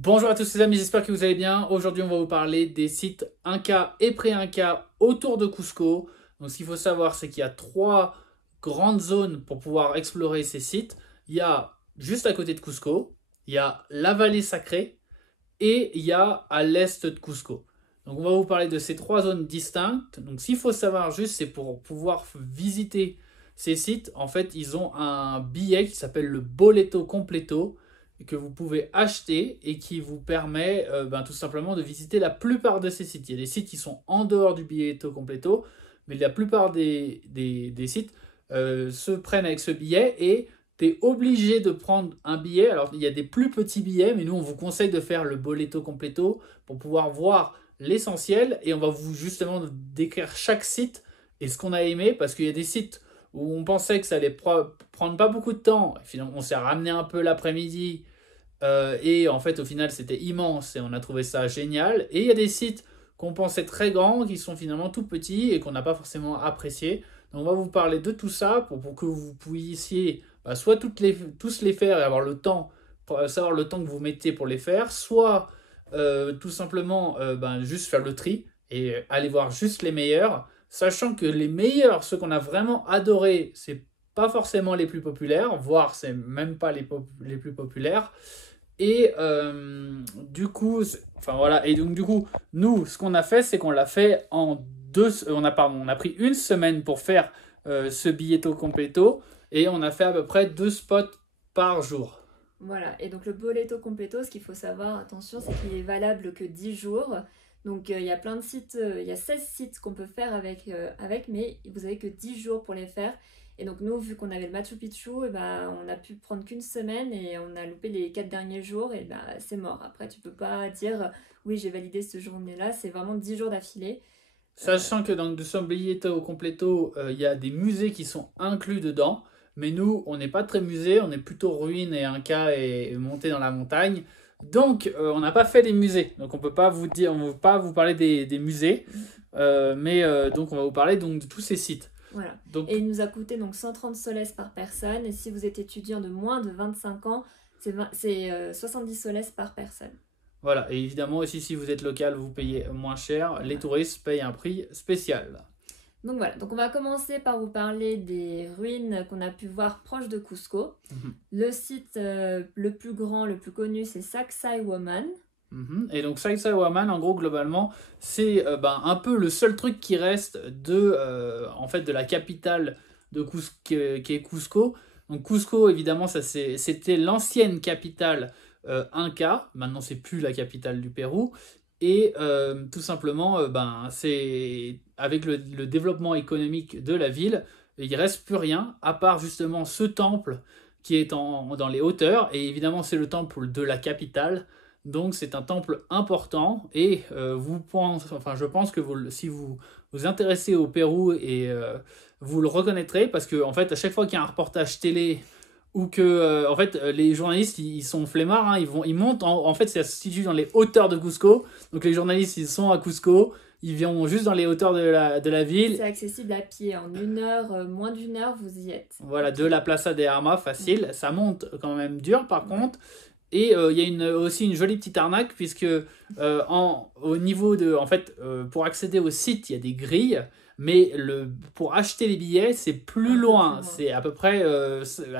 Bonjour à tous les amis, j'espère que vous allez bien. Aujourd'hui, on va vous parler des sites Inca et pré-Inca autour de Cusco. Donc, ce qu'il faut savoir, c'est qu'il y a trois grandes zones pour pouvoir explorer ces sites. Il y a juste à côté de Cusco, il y a la vallée sacrée et il y a à l'est de Cusco. Donc, on va vous parler de ces trois zones distinctes. Donc, s'il faut savoir juste, c'est pour pouvoir visiter ces sites. En fait, ils ont un billet qui s'appelle le Boleto Completo que vous pouvez acheter et qui vous permet tout simplement de visiter la plupart de ces sites. Il y a des sites qui sont en dehors du Biglietto Completo, mais la plupart des sites se prennent avec ce billet et tu es obligé de prendre un billet. Alors, il y a des plus petits billets, mais nous, on vous conseille de faire le Boleto Completo pour pouvoir voir l'essentiel et on va vous justement décrire chaque site et ce qu'on a aimé parce qu'il y a des sites où on pensait que ça allait prendre pas beaucoup de temps. Finalement, on s'est ramené un peu l'après-midi et en fait, au final, c'était immense et on a trouvé ça génial. Et il y a des sites qu'on pensait très grands qui sont finalement tout petits et qu'on n'a pas forcément apprécié. Donc, on va vous parler de tout ça pour que vous puissiez soit tous les faire et avoir le temps, pour savoir le temps que vous mettez pour les faire, soit tout simplement juste faire le tri et aller voir juste les meilleurs, sachant que les meilleurs, ceux qu'on a vraiment adorés, c'est pas forcément les plus populaires, voire c'est même pas les plus populaires. Et enfin voilà, et donc du coup, nous, ce qu'on a fait, c'est qu'on l'a fait en on a pris une semaine pour faire ce billetto completo, et on a fait à peu près 2 spots par jour. Voilà, et donc le Boleto Completo, ce qu'il faut savoir, attention, c'est qu'il est valable que 10 jours. Donc il y a plein de sites, il y a 16 sites qu'on peut faire avec, mais vous avez que 10 jours pour les faire. Et donc nous, vu qu'on avait le Machu Picchu, et ben, on a pu prendre qu'une semaine et on a loupé les 4 derniers jours, et ben, c'est mort. Après, tu peux pas dire, oui, j'ai validé ce journée-là, c'est vraiment 10 jours d'affilée. Sachant que dans ce billetto completo, il y a des musées qui sont inclus dedans, mais nous, on n'est pas très musée, on est plutôt ruines et Inca et monté dans la montagne. Donc, on n'a pas fait les musées. Donc, on peut pas vous dire, on ne peut pas vous parler des musées, donc on va vous parler donc de tous ces sites. Voilà. Donc, Et il nous a coûté donc 130 soles par personne. Et si vous êtes étudiant de moins de 25 ans, c'est 70 soles par personne. voilà. Et évidemment, aussi, si vous êtes local, vous payez moins cher. Les Voilà. touristes payent un prix spécial. Donc voilà, donc on va commencer par vous parler des ruines qu'on a pu voir proches de Cusco. Mhm. Le site le plus grand, le plus connu, c'est Sacsayhuaman. Et donc Sacsayhuaman, en gros, globalement, c'est un peu le seul truc qui reste de la capitale de Cusco, qui est Cusco. Donc Cusco, évidemment, c'était l'ancienne capitale Inca. Maintenant, c'est plus la capitale du Pérou. Et tout simplement, c'est avec le développement économique de la ville, il reste plus rien à part justement ce temple qui est dans les hauteurs. Et évidemment, c'est le temple de la capitale. Donc c'est un temple important et je pense que si vous vous intéressez au Pérou et vous le reconnaîtrez parce que en fait à chaque fois qu'il y a un reportage télé ou que les journalistes ils sont flemmards, hein, ils montent en fait ça se situe dans les hauteurs de Cusco, donc les journalistes ils sont à Cusco, ils viennent juste dans les hauteurs de la ville. C'est accessible à pied en 1 heure, moins d'1 heure, vous y êtes. Voilà, de la Plaza de Armas, facile. Ça monte quand même dur par Ouais. contre. Et il y a aussi une jolie petite arnaque puisque au niveau de, pour accéder au site, il y a des grilles, mais pour acheter les billets, c'est plus Un peu loin. plus loin. C'est à peu près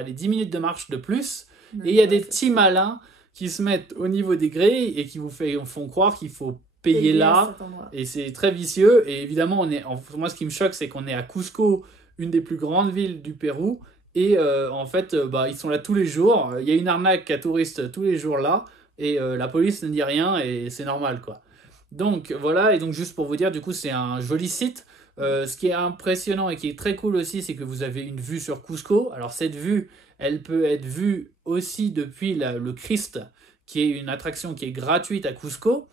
10 minutes de marche de plus. Même Et il y a pas, des ça. petits malins qui se mettent au niveau des grilles et qui font croire qu'il faut payer Payer à là. cet endroit. Et c'est très vicieux. Et évidemment, moi, ce qui me choque, c'est qu'on est à Cusco, une des plus grandes villes du Pérou. Et ils sont là tous les jours. Il y a une arnaque à touristes tous les jours là. Et la police ne dit rien et c'est normal quoi. Donc voilà, et donc juste pour vous dire, du coup, c'est un joli site. Ce qui est impressionnant et qui est très cool aussi, c'est que vous avez une vue sur Cusco. Alors cette vue, elle peut être vue aussi depuis le Christ, qui est une attraction qui est gratuite à Cusco.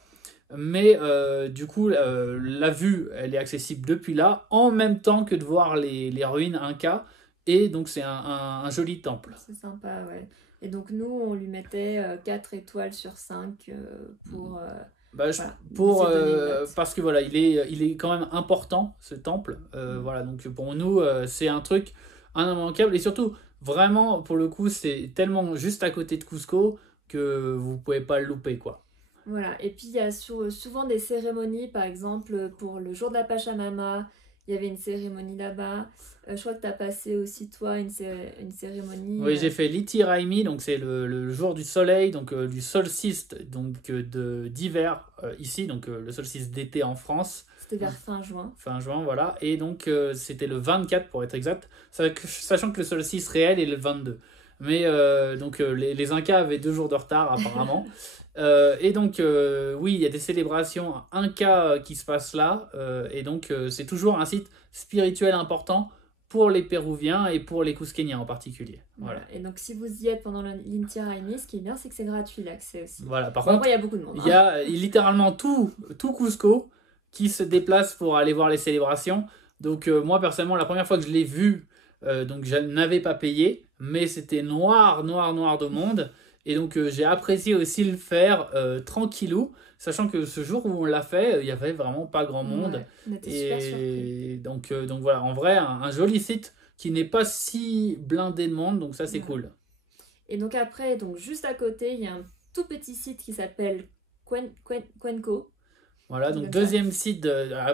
Mais du coup, la vue, elle est accessible depuis là, en même temps que de voir les ruines Inca. Et donc, c'est un joli temple. C'est sympa, ouais. Et donc nous, on lui mettait 4 étoiles sur 5 pour, voilà, essayer de donner une note. Parce que voilà, il est quand même important, ce temple. Voilà, donc pour nous, c'est un truc immanquable. Et surtout, vraiment, pour le coup, c'est tellement juste à côté de Cusco que vous pouvez pas le louper, quoi. Voilà, et puis il y a souvent des cérémonies, par exemple pour le jour de la Pachamama, il y avait une cérémonie là-bas. Je crois que tu as passé aussi toi une cérémonie. Oui, j'ai fait l'Iti Raimi, donc c'est le jour du soleil, donc du solstice donc, d'hiver ici, donc le solstice d'été en France. C'était vers fin juin. Fin juin, voilà. Et donc c'était le 24 pour être exact, sachant que le solstice réel est le 22. Mais donc les Incas avaient 2 jours de retard apparemment. Et donc, oui, il y a des célébrations Incas qui se passent là. Et donc, c'est toujours un site spirituel important pour les Péruviens et pour les Cusqueñas en particulier. Voilà. Et donc, si vous y êtes pendant l'Inti Raymi, ce qui est bien, c'est que c'est gratuit l'accès aussi. Voilà, par bon, contre, après, il y a beaucoup de monde. Il y a littéralement tout Cusco qui se déplace pour aller voir les célébrations. Donc, moi, personnellement, la première fois que je l'ai vu, donc je n'avais pas payé, mais c'était noir de monde. Et donc j'ai apprécié aussi le faire tranquillou, sachant que ce jour où on l'a fait, il n'y avait vraiment pas grand monde. Ouais, on était super surpris. Et donc voilà, en vrai, un joli site qui n'est pas si blindé de monde, donc ça c'est cool. Et donc après, donc juste à côté, il y a un tout petit site qui s'appelle Cuenco. Voilà, donc deuxième site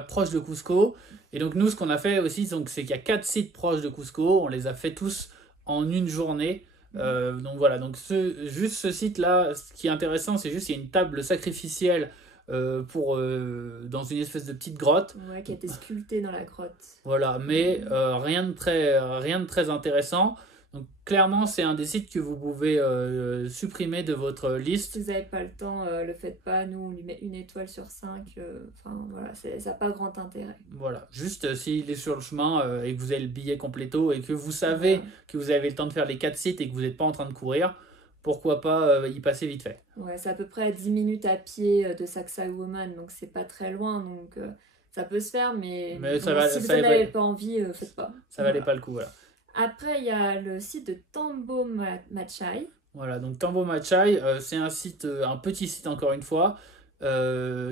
proche de Cusco. Et donc nous, ce qu'on a fait aussi, c'est qu'il y a 4 sites proches de Cusco, on les a fait tous en une journée. Donc voilà, donc juste ce site-là, ce qui est intéressant, c'est juste qu'il y a une table sacrificielle dans une espèce de petite grotte. Ouais, qui a été sculptée dans la grotte. Voilà, mais rien de très intéressant. Donc clairement, c'est un des sites que vous pouvez supprimer de votre liste. Si vous n'avez pas le temps, le faites pas. Nous, on lui met 1 étoile sur 5. Enfin, voilà, ça n'a pas grand intérêt. Voilà, juste s'il est sur le chemin et que vous avez le billet compléto et que vous savez que vous avez le temps de faire les 4 sites et que vous n'êtes pas en train de courir, pourquoi pas y passer vite fait. Ouais, c'est à peu près 10 minutes à pied de Sacsayhuaman, donc c'est pas très loin, donc ça peut se faire, mais bon, si vous n'avez pas envie, faites pas. Ça valait pas le coup, voilà. Après, il y a le site de Tambo Machai. Voilà, donc Tambo Machai, c'est un site, un petit site encore une fois,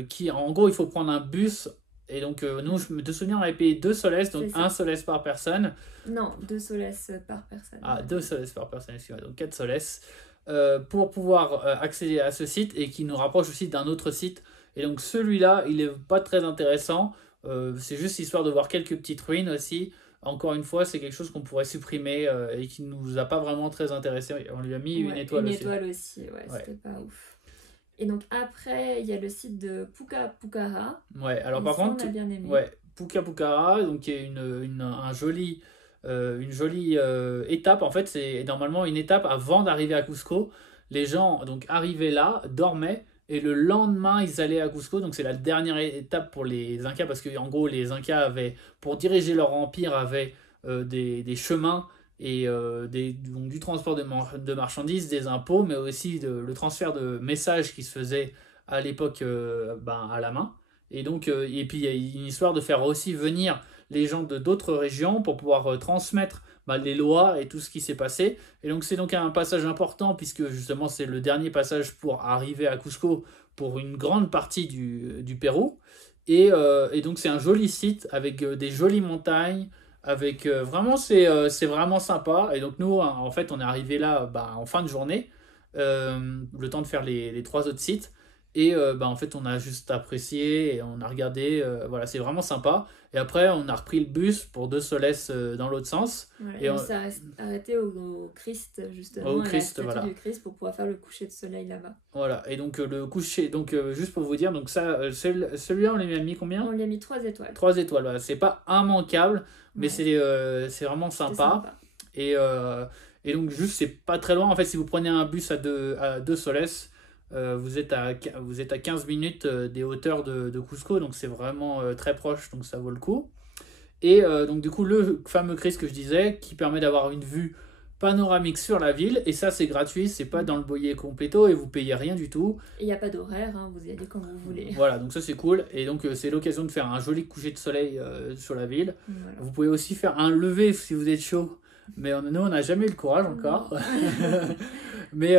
qui en gros il faut prendre un bus. Et donc nous, je me souviens, on avait payé 2 soles, donc 1 soles par personne. Non, 2 soles par personne. Ah, 2 soles par personne, excusez-moi, donc 4 soles. Pour pouvoir accéder à ce site et qui nous rapproche aussi d'un autre site. Et donc celui-là, il est pas très intéressant. C'est juste histoire de voir quelques petites ruines aussi. Encore une fois, c'est quelque chose qu'on pourrait supprimer et qui nous a pas vraiment très intéressé. On lui a mis 1 étoile aussi. 1 étoile aussi, ouais. C'était pas ouf. Et donc après, il y a le site de Puka Pucara. Ouais, alors par contre, on a bien aimé. Ouais, Puka Pucara, donc qui est une jolie étape. En fait, c'est normalement une étape avant d'arriver à Cusco. Les gens donc arrivaient là, dormaient, et le lendemain ils allaient à Cusco. Donc c'est la dernière étape pour les Incas, parce que en gros les Incas avaient, pour diriger leur empire, avaient des chemins et donc du transport de marchandises, des impôts, mais aussi le transfert de messages qui se faisait à l'époque à la main. Et donc et puis il y a une histoire de faire aussi venir les gens de d'autres régions pour pouvoir transmettre les lois et tout ce qui s'est passé. Et donc c'est donc un passage important, puisque justement c'est le dernier passage pour arriver à Cusco pour une grande partie du Pérou. Et donc c'est un joli site avec des jolies montagnes, avec vraiment c'est vraiment sympa. Et donc nous en fait on est arrivé là en fin de journée, le temps de faire les 3 autres sites. Et en fait on a juste apprécié et on a regardé, voilà, c'est vraiment sympa. Et après on a repris le bus pour 2 soles dans l'autre sens. Voilà, et on s'est arrêté au Christ, justement, au Christ, à la statue voilà. du Christ, pour pouvoir faire le coucher de soleil là-bas. Voilà, et donc le coucher, donc juste pour vous dire, donc ça, celui-là on lui a mis combien ? On lui a mis 3 étoiles. 3 étoiles, voilà. C'est pas immanquable, mais c'est vraiment sympa. Et donc juste c'est pas très loin, en fait si vous prenez un bus à 2 soles, vous êtes à 15 minutes des hauteurs de Cusco, donc c'est vraiment très proche, donc ça vaut le coup. Et donc du coup le fameux Christ que je disais, qui permet d'avoir une vue panoramique sur la ville, et ça c'est gratuit, c'est pas dans le boyer completo et vous payez rien du tout. Et il n'y a pas d'horaire, hein, vous y allez quand vous voulez. Voilà, donc ça c'est cool, et donc c'est l'occasion de faire un joli coucher de soleil sur la ville. Voilà. Vous pouvez aussi faire un lever si vous êtes chaud, mais nous on n'a jamais eu le courage encore. mais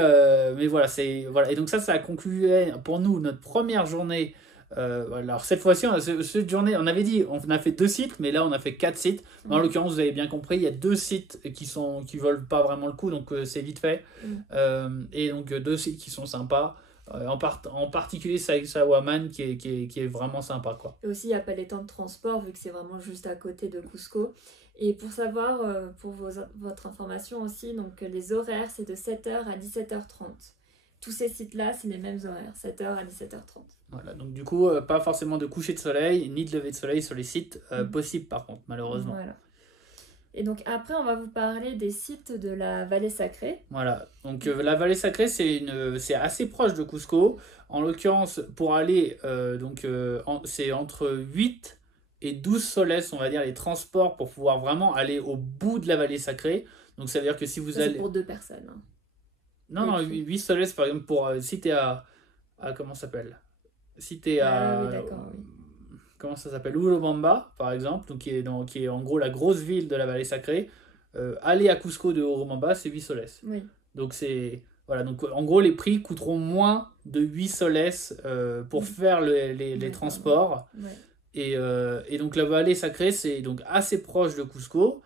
voilà, et donc ça a conclu pour nous notre première journée Alors cette fois-ci, cette journée, on avait dit, on a fait 2 sites, mais là on a fait 4 sites. Mais en l'occurrence, vous avez bien compris, il y a 2 sites qui valent pas vraiment le coup, donc c'est vite fait. Et donc 2 sites qui sont sympas. En particulier Sacsayhuaman qui est vraiment sympa, quoi. Et aussi, il n'y a pas les temps de transport, vu que c'est vraiment juste à côté de Cusco. Et pour savoir, pour votre information aussi, donc les horaires, c'est de 7h à 17h30. Tous ces sites-là, c'est les mêmes horaires, 7h à 17h30. Voilà, donc du coup, pas forcément de coucher de soleil, ni de lever de soleil sur les sites possibles, par contre, malheureusement. Voilà. Et donc après, on va vous parler des sites de la vallée sacrée. Voilà, donc la vallée sacrée, c'est assez proche de Cusco. En l'occurrence, pour aller, c'est entre 8 et 12 soles, on va dire, les transports pour pouvoir vraiment aller au bout de la vallée sacrée. Donc ça veut dire que si vous allez... C'est pour 2 personnes. Hein. Non, 8 soles, par exemple, si tu es à comment ça s'appelle? Si tu es à... oui, d'accord, oui. Comment ça s'appelle? Urubamba, par exemple, donc qui est en gros la grosse ville de la vallée sacrée. Aller à Cusco de Urubamba, c'est 8 soles. Oui. Donc c'est... Voilà, donc en gros, les prix coûteront moins de 8 soles pour faire les transports. Ouais. Et donc la vallée sacrée, c'est donc assez proche de Cusco.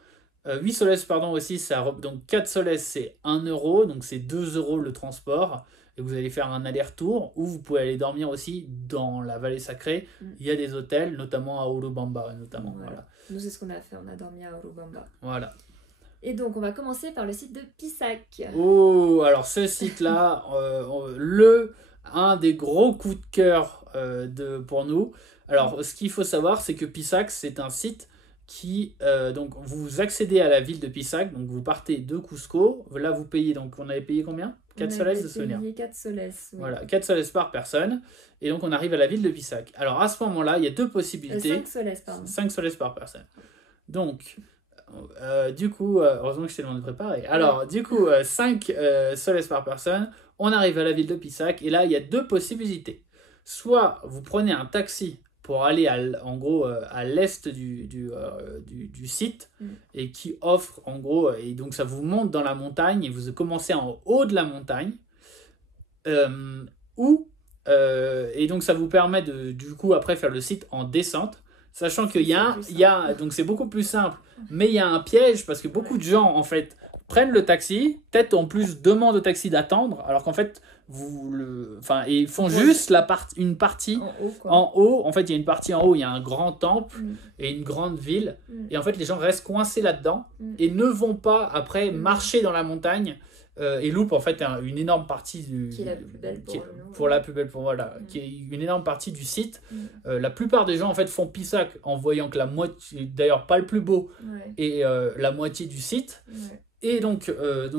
8 soles, pardon, aussi, donc 4 soles, c'est 1 euro, donc c'est 2 euros le transport. Et vous allez faire un aller-retour, ou vous pouvez aller dormir aussi dans la vallée sacrée. Il y a des hôtels, notamment à Urubamba, notamment. Voilà. Nous, c'est ce qu'on a fait, on a dormi à Urubamba. Voilà. Et donc, on va commencer par le site de Pisac. Oh, alors ce site-là, un des gros coups de cœur pour nous. Alors, ce qu'il faut savoir, c'est que Pisac, c'est un site qui... donc, vous accédez à la ville de Pisac, donc vous partez de Cusco. Là, vous payez, donc on avait payé combien? 4 soles de souvenir. 4 soles. Oui. Voilà, 4 soles par personne. Et donc, on arrive à la ville de Pisac. Alors, à ce moment-là, il y a 2 possibilités. 5 soles, pardon. 5 soles par personne. Donc... du coup, heureusement que je t'ai demandé de préparer. Alors, du coup, 5 soles par personne, on arrive à la ville de Pisac et là, il y a 2 possibilités. Soit vous prenez un taxi pour aller en gros à l'est du site et qui offre en gros, et donc ça vous monte dans la montagne et vous commencez en haut de la montagne, et donc ça vous permet de du coup après faire le site en descente. Sachant qu'il donc c'est beaucoup plus simple, mais il y a un piège parce que beaucoup de gens en fait prennent le taxi, peut-être en plus demandent au taxi d'attendre, alors qu'en fait ils font juste une partie en haut. En fait, il y a une partie en haut, il y a un grand temple et une grande ville, et en fait les gens restent coincés là-dedans et ne vont pas après marcher dans la montagne. Et loupent en fait une énorme partie qui est la plus belle qui est une énorme partie du site. La plupart des gens en fait font Pisac en voyant que la moitié, d'ailleurs pas le plus beau, et la moitié du site. Et donc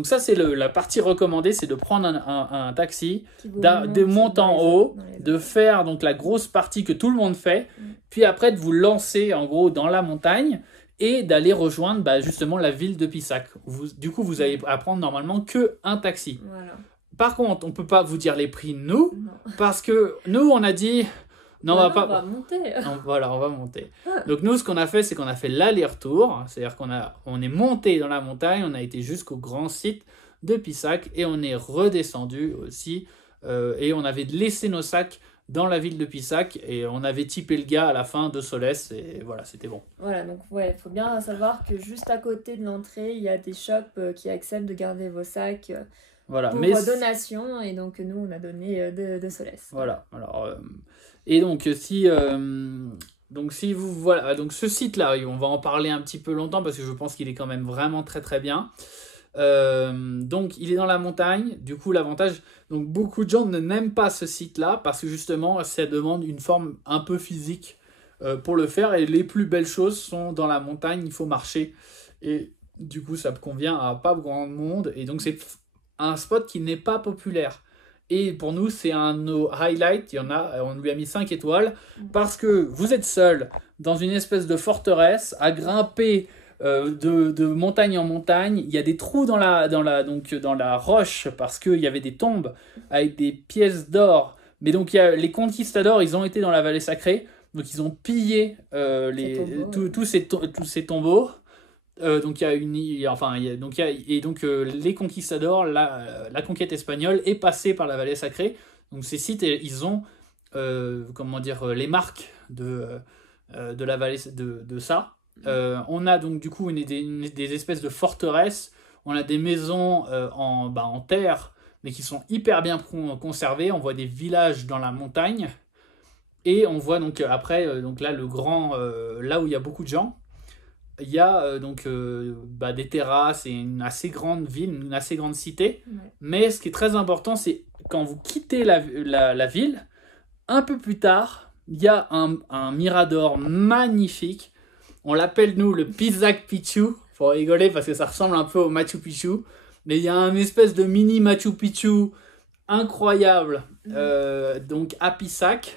ça c'est la partie recommandée, c'est de prendre un taxi, de monter en haut, de faire donc la grosse partie que tout le monde fait, puis après de vous lancer en gros dans la montagne et d'aller rejoindre justement la ville de Pisac. Du coup, vous allez apprendre normalement qu'un taxi. Voilà. Par contre, on ne peut pas vous dire les prix nous, parce que nous, on a dit... Non, on va monter. Voilà, on va monter. Donc nous, ce qu'on a fait, c'est qu'on a fait l'aller-retour, c'est-à-dire qu'on est monté dans la montagne, on a été jusqu'au grand site de Pisac, et on est redescendu aussi, et on avait laissé nos sacs dans la ville de Pisac et on avait typé le gars à la fin de Solès et voilà, c'était bon. Voilà, donc il faut bien savoir que juste à côté de l'entrée, il y a des shops qui acceptent de garder vos sacs pour donation, et donc nous on a donné de Solès. Voilà, alors et donc si vous voilà, donc ce site là, on va en parler un petit peu longtemps parce que je pense qu'il est quand même vraiment très très bien. Donc il est dans la montagne, du coup l'avantage, donc beaucoup de gens n'aiment pas ce site là parce que justement ça demande une forme un peu physique pour le faire, et les plus belles choses sont dans la montagne, il faut marcher et du coup ça convient à pas grand monde, et donc c'est un spot qui n'est pas populaire, et pour nous c'est un de nos highlights. On lui a mis 5 étoiles parce que vous êtes seul dans une espèce de forteresse à grimper de montagne en montagne. Il y a des trous dans la roche parce qu'il y avait des tombes avec des pièces d'or, mais donc les conquistadors, ils ont été dans la vallée sacrée, donc ils ont pillé tous ces tombeaux. Donc les conquistadors, la conquête espagnole est passée par la vallée sacrée, donc ces sites, ils ont comment dire, les marques de la vallée de ça. On a donc du coup des espèces de forteresses, on a des maisons en terre, mais qui sont hyper bien conservées, on voit des villages dans la montagne, et on voit donc après, donc là, là où il y a beaucoup de gens, il y a des terrasses et une assez grande ville, une assez grande cité. Ouais. Mais ce qui est très important, c'est quand vous quittez la ville, un peu plus tard, il y a un mirador magnifique. On l'appelle, nous, le Pisac Picchu. Faut rigoler parce que ça ressemble un peu au Machu Picchu. Mais il y a un espèce de mini Machu Picchu incroyable, donc à Pisac.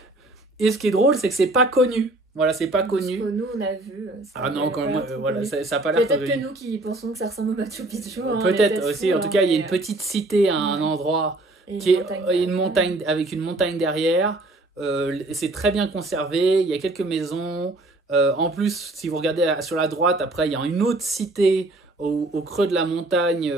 Et ce qui est drôle, c'est que c'est pas connu. Voilà, c'est pas connu. Nous, on a vu. Ah non, quand même, voilà, ça a pas l'air peut-être que nous qui pensons que ça ressemble au Machu Picchu. Hein, peut-être aussi. En tout cas, il y a une petite cité à un endroit qui est une montagne avec une montagne derrière. C'est très bien conservé. Il y a quelques maisons. En plus, si vous regardez sur la droite, après, il y a une autre cité au creux de la montagne.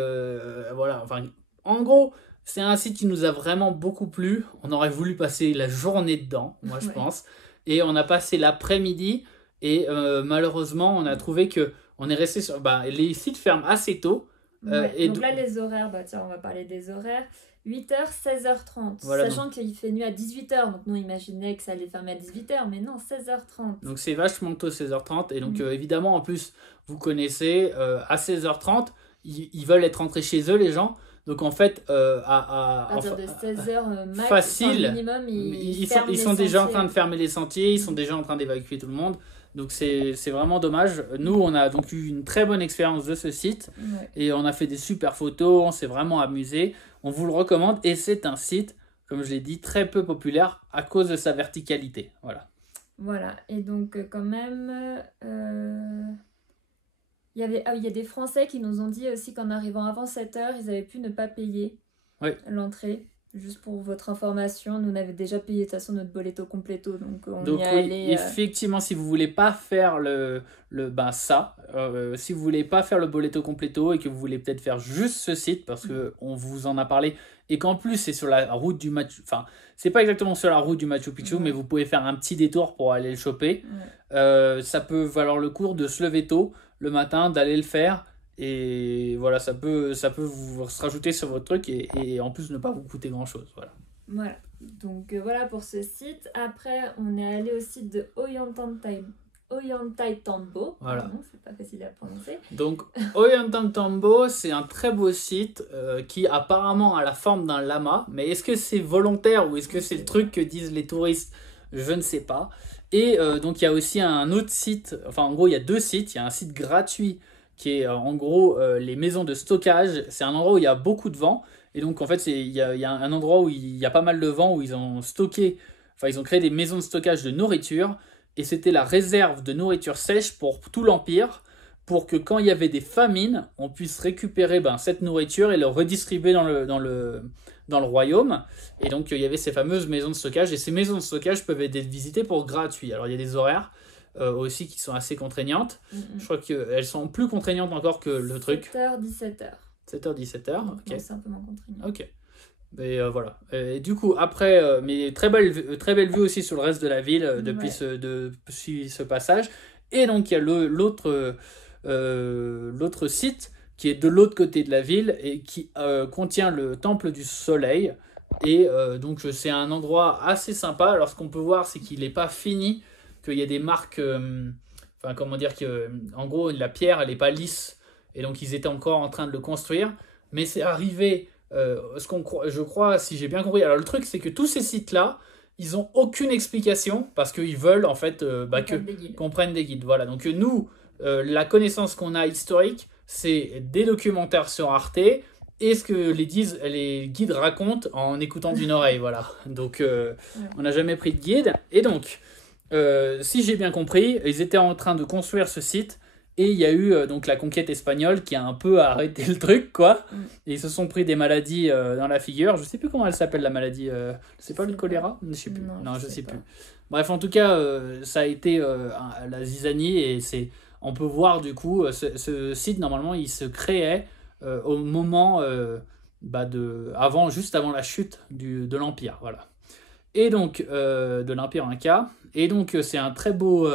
Voilà. Enfin, en gros, c'est un site qui nous a vraiment beaucoup plu. On aurait voulu passer la journée dedans, moi, je pense. Et on a passé l'après-midi et malheureusement, on a trouvé que on est resté sur... les sites ferment assez tôt. Donc là, les horaires, tiens, on va parler des horaires. 8h, 16h30. Voilà, sachant qu'il fait nuit à 18h. Donc nous, on imaginait que ça allait fermer à 18h, mais non, 16h30. Donc c'est vachement tôt, 16h30. Et donc évidemment, en plus, vous connaissez, à 16h30, ils veulent être rentrés chez eux, les gens. Donc en fait, à partir de 16h max, facile, minimum, ils sont déjà en train de fermer les sentiers, ils sont déjà en train d'évacuer tout le monde. Donc c'est vraiment dommage. Nous, on a donc eu une très bonne expérience de ce site et on a fait des super photos, on s'est vraiment amusé. On vous le recommande et c'est un site, comme je l'ai dit, très peu populaire à cause de sa verticalité. Voilà, et donc quand même... Il y a des Français qui nous ont dit aussi qu'en arrivant avant 7h, ils avaient pu ne pas payer l'entrée. Juste pour votre information, nous on avait déjà payé de toute façon notre boleto completo, donc on y est allé. Effectivement, si vous voulez pas faire si vous voulez pas faire le boleto completo et que vous voulez peut-être faire juste ce site parce que on vous en a parlé et qu'en plus c'est sur la route du Machu, enfin c'est pas exactement sur la route du Machu Picchu, mais vous pouvez faire un petit détour pour aller le choper. Ça peut valoir le coup de se lever tôt le matin, d'aller le faire. Et voilà, ça peut vous se rajouter sur votre truc et en plus ne pas vous coûter grand chose. Voilà. Donc voilà pour ce site. Après, on est allé au site de Ollantaytambo. Voilà. Pardon, c'est pas facile à prononcer. Donc Ollantaytambo, c'est un très beau site qui apparemment a la forme d'un lama. Mais est-ce que c'est volontaire ou est-ce que c'est le truc que disent les touristes? Je ne sais pas. Et donc il y a aussi un autre site. Enfin, en gros, il y a deux sites. Il y a un site gratuit qui est en gros les maisons de stockage. C'est un endroit où il y a beaucoup de vent. Et donc en fait, il y a un endroit où il y a pas mal de vent, où ils ont créé des maisons de stockage de nourriture. Et c'était la réserve de nourriture sèche pour tout l'Empire, pour que quand il y avait des famines, on puisse récupérer cette nourriture et le redistribuer dans le royaume. Et donc il y avait ces fameuses maisons de stockage. Et ces maisons de stockage peuvent être visitées pour gratuit. Alors il y a des horaires aussi qui sont assez contraignantes. Je crois qu'elles sont plus contraignantes encore que le truc. 7h, 17h. 7h, 17h, ok. C'est un peu moins contraignant. Ok. Et voilà. Et du coup, après, mais très belle vue aussi sur le reste de la ville depuis ce passage. Et donc, il y a l'autre site qui est de l'autre côté de la ville et qui contient le temple du soleil. Et donc, c'est un endroit assez sympa. Alors, ce qu'on peut voir, c'est qu'il n'est pas fini, qu'il y a des marques, en gros, la pierre, elle n'est pas lisse. Et donc, ils étaient encore en train de le construire. Mais c'est arrivé... je crois, si j'ai bien compris. Alors le truc, c'est que tous ces sites-là, ils ont aucune explication parce qu'ils veulent en fait qu'on prenne des guides. Voilà. Donc nous, la connaissance qu'on a historique, c'est des documentaires sur Arte et ce que les guides racontent en écoutant d'une oreille. Voilà. Donc on n'a jamais pris de guide. Et donc, si j'ai bien compris, ils étaient en train de construire ce site. Et il y a eu donc la conquête espagnole qui a un peu arrêté le truc, quoi. Et ils se sont pris des maladies dans la figure. Je sais plus comment elle s'appelle, la maladie. C'est pas le choléra? Je sais plus. Non, je sais plus. Bref, en tout cas, ça a été la zizanie. Et on peut voir du coup, ce site, normalement, il se créait au moment, juste avant la chute de l'Empire. Voilà. et donc de l'Empire Inca. Et donc c'est un très beau,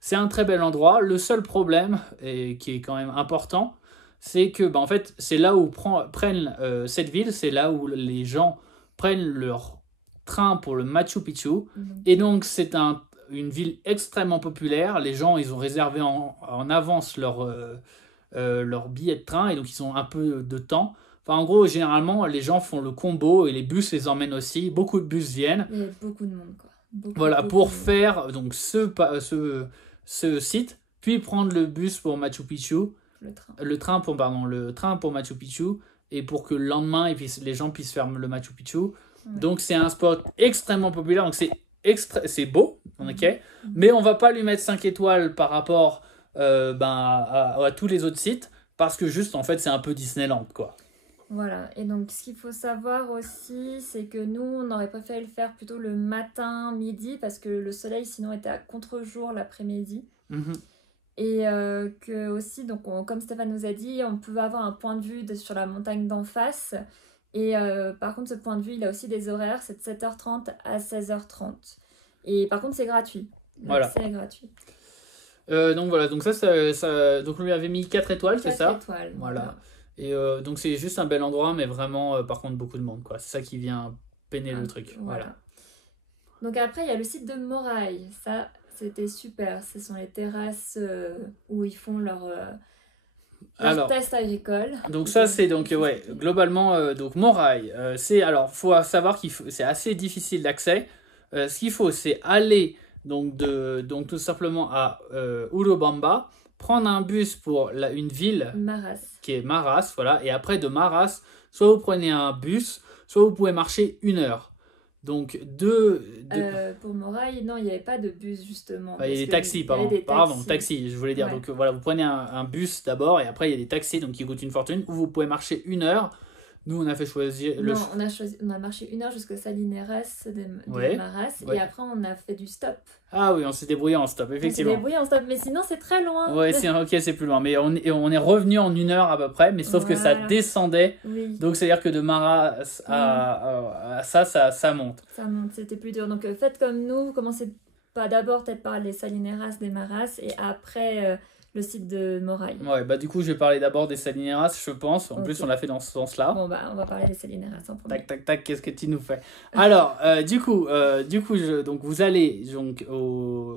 c'est un très bel endroit. Le seul problème, et qui est quand même important, c'est que en fait c'est là où prennent cette ville, c'est là où les gens prennent leur train pour le Machu Picchu. Et donc c'est une ville extrêmement populaire. Les gens ils ont réservé en avance leur billet de train et donc ils ont un peu de temps. Enfin, en gros, généralement, les gens font le combo et les bus les emmènent aussi. Beaucoup de bus viennent. Il y a beaucoup de monde, quoi. Voilà, pour faire donc ce site, puis prendre le bus pour Machu Picchu, le train pour Machu Picchu, et pour que le lendemain, les gens puissent faire le Machu Picchu. Ouais. Donc, c'est un spot extrêmement populaire. Donc, c'est beau, ok, mais on va pas lui mettre 5 étoiles par rapport à tous les autres sites, parce que juste, en fait, c'est un peu Disneyland, quoi. Voilà, et donc ce qu'il faut savoir aussi, c'est que nous, on aurait préféré le faire plutôt le matin, midi, parce que le soleil sinon était à contre-jour l'après-midi. Et que aussi, donc comme Stéphane nous a dit, on peut avoir un point de vue sur la montagne d'en face. Et par contre, ce point de vue, il a aussi des horaires, c'est de 7h30 à 16h30. Et par contre, c'est gratuit. Voilà. C'est gratuit. Donc voilà, donc donc on lui avait mis 4 étoiles, c'est ça ? 4 étoiles. Voilà. Et donc c'est juste un bel endroit, mais vraiment par contre beaucoup de monde, quoi. C'est ça qui vient peiner le truc. Voilà. Donc après il y a le site de Moraï. Ça c'était super. Ce sont les terrasses où ils font leur test agricole. Donc ça c'est donc globalement donc Moraï. Faut savoir c'est assez difficile d'accès. Ce qu'il faut c'est aller donc tout simplement à Urubamba, prendre un bus pour une ville qui est Maras, voilà, et après de Maras, soit vous prenez un bus, soit vous pouvez marcher 1 heure. Donc pour Moraï, non, il n'y avait pas de bus justement. Il y a des taxis, taxis, je voulais dire. Ouais. Donc voilà, vous prenez un bus d'abord, et après il y a des taxis donc qui coûtent une fortune, où vous pouvez marcher 1 heure. Nous, on a fait choisir... on a marché 1 heure jusqu'au Salineras de Maras, et après, on a fait du stop. Ah oui, on s'est débrouillé en stop, effectivement. On s'est débrouillé en stop, mais sinon, c'est très loin. Ouais, c'est plus loin. Mais on est revenu en 1 heure à peu près, mais sauf que ça descendait. Oui. Donc, c'est-à-dire que de Maras à ça monte. Ça monte, c'était plus dur. Donc, faites comme nous, commencez pas d'abord peut-être par les Salineras des Maras, et après... le site de Moraï. Ouais, du coup, je vais parler d'abord des Salineras, je pense. En plus, on l'a fait dans ce sens-là. Bon, on va parler des Salineras en premier. Tac, qu'est-ce que tu nous fais ? Alors, du coup, donc vous allez donc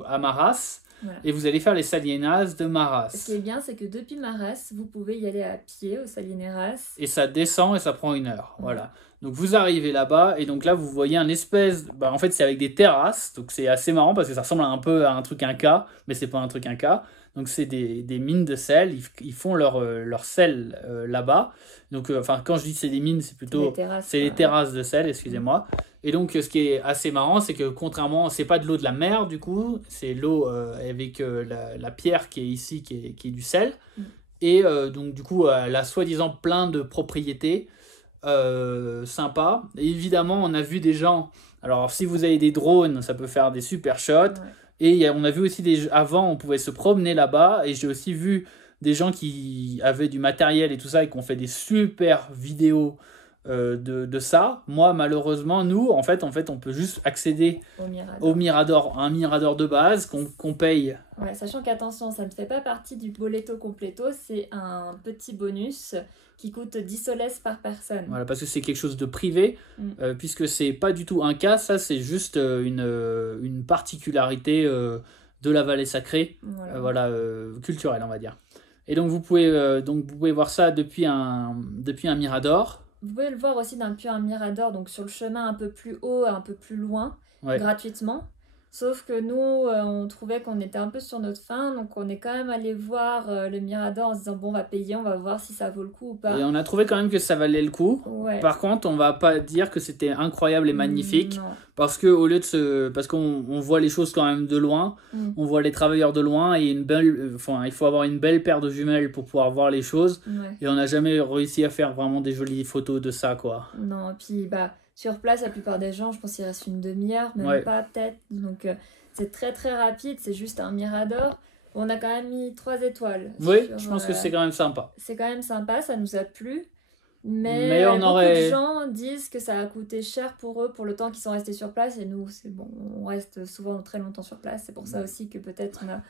à Maras, et vous allez faire les Salineras de Maras. Ce qui est bien, c'est que depuis Maras, vous pouvez y aller à pied aux Salineras. Et ça descend et ça prend 1 heure. Voilà. Donc vous arrivez là-bas et donc là vous voyez un espèce, en fait c'est avec des terrasses, donc c'est assez marrant parce que ça ressemble un peu à un truc Inca, mais c'est pas un truc Inca. Donc c'est des mines de sel, ils font leur sel là-bas. Donc quand je dis c'est des mines, c'est plutôt les terrasses de sel, excusez-moi. Et donc ce qui est assez marrant, c'est que contrairement, c'est pas de l'eau de la mer du coup, c'est l'eau avec la pierre qui est ici, qui est du sel. Et donc du coup elle a soi-disant plein de propriétés sympas. Et évidemment on a vu des gens, alors si vous avez des drones, ça peut faire des super shots. Et on a vu aussi avant on pouvait se promener là-bas, et j'ai aussi vu des gens qui avaient du matériel et tout ça et qui ont fait des super vidéos de ça. Moi malheureusement, nous en fait on peut juste accéder au Mirador, un Mirador de base qu'on paye. Ouais, sachant qu'attention, ça ne fait pas partie du boleto completo, c'est un petit bonus qui coûte 10 soles par personne. Voilà, parce que c'est quelque chose de privé, puisque c'est pas du tout un cas, ça c'est juste une particularité de la vallée sacrée, culturelle on va dire. Et donc vous pouvez voir ça depuis un mirador. Vous pouvez le voir aussi depuis un mirador, donc sur le chemin un peu plus haut, un peu plus loin, gratuitement. Sauf que nous, on trouvait qu'on était un peu sur notre faim, donc on est quand même allé voir le Mirador en se disant bon, on va payer, on va voir si ça vaut le coup ou pas. Et on a trouvé quand même que ça valait le coup. Ouais. Par contre, on va pas dire que c'était incroyable et magnifique, parce que au lieu de parce qu'on voit les choses quand même de loin, on voit les travailleurs de loin et il faut avoir une belle paire de jumelles pour pouvoir voir les choses. Ouais. Et on n'a jamais réussi à faire vraiment des jolies photos de ça, quoi. Non, puis sur place, la plupart des gens, je pense qu'il reste une demi-heure, même pas peut-être. Donc c'est très très rapide, c'est juste un mirador. On a quand même mis 3 étoiles. Oui, je pense que c'est quand même sympa. C'est quand même sympa, ça nous a plu. Mais on beaucoup aurait... de gens disent que ça a coûté cher pour eux pour le temps qu'ils sont restés sur place. Et nous, c'est bon, on reste souvent très longtemps sur place. C'est pour ça aussi que peut-être on a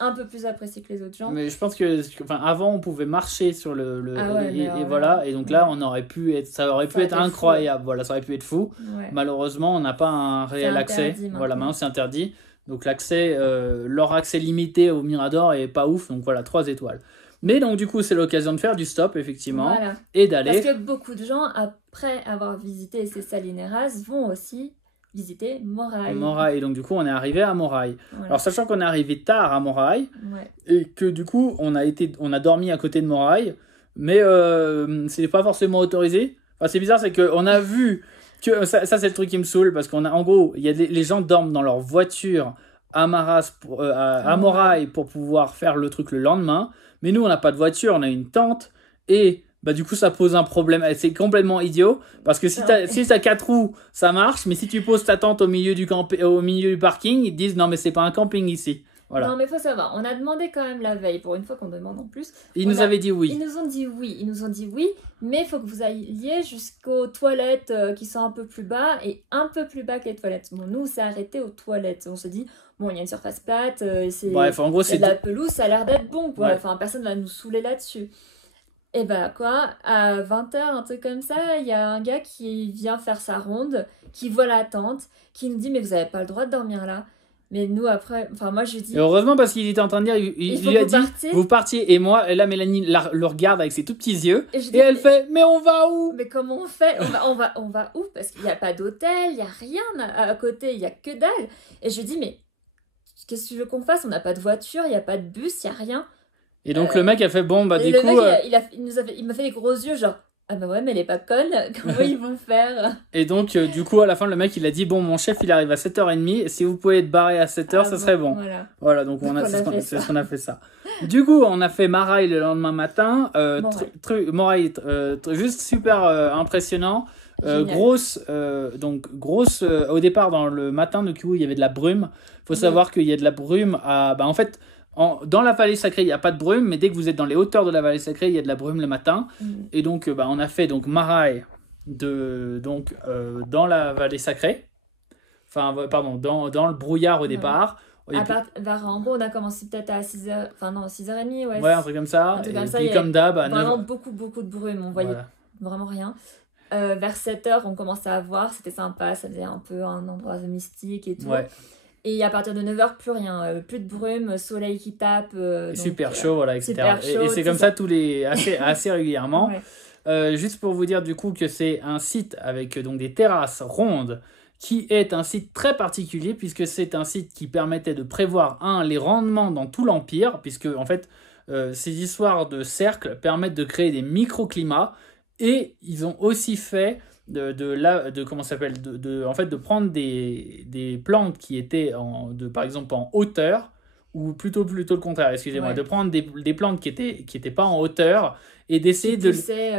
un peu plus apprécié que les autres gens. Mais je pense que, enfin, avant, on pouvait marcher sur Ah ouais, et voilà. Et donc là, on aurait pu être, ça aurait pu être incroyable. Voilà, ça aurait pu être fou. Ouais. Malheureusement, on n'a pas un réel accès. Voilà, maintenant c'est interdit. Donc l'accès, leur accès limité au Mirador est pas ouf. Donc voilà, 3 étoiles. Mais donc du coup, c'est l'occasion de faire du stop, effectivement, Voilà. et d'aller... Parce que beaucoup de gens, après avoir visité ces Salineras, vont aussi visiter Moraï. Moraï. Et donc du coup, on est arrivé à Moraï. Voilà. Alors sachant qu'on est arrivé tard à Moraï, Ouais. et que du coup, on a dormi à côté de Moraï, mais c'est pas forcément autorisé. Enfin, c'est bizarre, c'est qu'on a vu que... Ça c'est le truc qui me saoule, parce en gros, il y a les gens dorment dans leur voiture à Moraï pour pouvoir faire le truc le lendemain. Mais nous, on n'a pas de voiture, on a une tente. Et bah, du coup, ça pose un problème. C'est complètement idiot. Parce que si t'as 4 roues, ça marche. Mais si tu poses ta tente au milieu du parking, ils te disent non, mais c'est pas un camping ici. Voilà. Non, mais faut savoir, on a demandé quand même la veille, pour une fois qu'on demande en plus. Ils nous avaient dit oui. Ils nous ont dit oui, mais il faut que vous alliez jusqu'aux toilettes qui sont un peu plus bas et un peu plus bas que les toilettes. Bon, nous, on s'est arrêté aux toilettes. On se dit, bon, il y a une surface plate, Bref, en gros, c'est de la pelouse, ça a l'air d'être bon, quoi. Ouais. Enfin, personne va nous saouler là-dessus. Et bah quoi, à 20h, un truc comme ça, il y a un gars qui vient faire sa ronde, qui voit la tente, qui nous dit, mais vous avez pas le droit de dormir là. Mais nous, après, enfin, moi, je dis... Et heureusement, parce qu'il était en train de dire, il lui a dit, vous partiez. Et moi, et là, Mélanie le regarde avec ses tout petits yeux. Et elle fait, mais on va où? Mais comment on fait? On va où? Parce qu'il n'y a pas d'hôtel, il n'y a rien à côté, il n'y a que dalle. Et je dis, mais qu'est-ce que tu veux qu'on fasse? On n'a pas de voiture, il n'y a pas de bus, il n'y a rien. Et donc, le mec a fait, bon, bah, du coup... il m'a fait des gros yeux, genre... Ah bah ouais, mais elle est pas conne, comment ils vont faire? Et donc, du coup, à la fin, le mec, il a dit, bon, mon chef, il arrive à 7h30, et si vous pouvez être barré à 7h, ça serait bon. Voilà, donc c'est ce qu'on a fait ça. Du coup, on a fait Moraï le lendemain matin. Moraï, juste super impressionnant. Grosse, au départ, dans le matin, du coup, il y avait de la brume. Faut savoir qu'il y a de la brume en fait... Dans la vallée sacrée, il n'y a pas de brume, mais dès que vous êtes dans les hauteurs de la vallée sacrée, il y a de la brume le matin. Et donc, on a fait Moraï dans la vallée sacrée. Enfin, pardon, dans le brouillard au départ. En gros, on a commencé peut-être à 6h, enfin non, 6h30, ouais. Ouais, un truc comme ça. Et puis, comme d'hab, à 9h. Vraiment beaucoup de brume, on voyait vraiment rien. Vers 7h, on commençait à voir, c'était sympa, ça faisait un peu un endroit mystique et tout. Ouais. Et à partir de 9h, plus rien, plus de brume, soleil qui tape. Super chaud, voilà, etc. Et c'est comme ça assez régulièrement. Ouais. Juste pour vous dire du coup que c'est un site avec donc des terrasses rondes qui est un site très particulier puisque c'est un site qui permettait de prévoir les rendements dans tout l'Empire puisque en fait ces histoires de cercles permettent de créer des microclimats et ils ont aussi fait de prendre des plantes qui étaient par exemple en hauteur ou plutôt le contraire, excusez-moi, de prendre des plantes qui étaient pas en hauteur et d'essayer de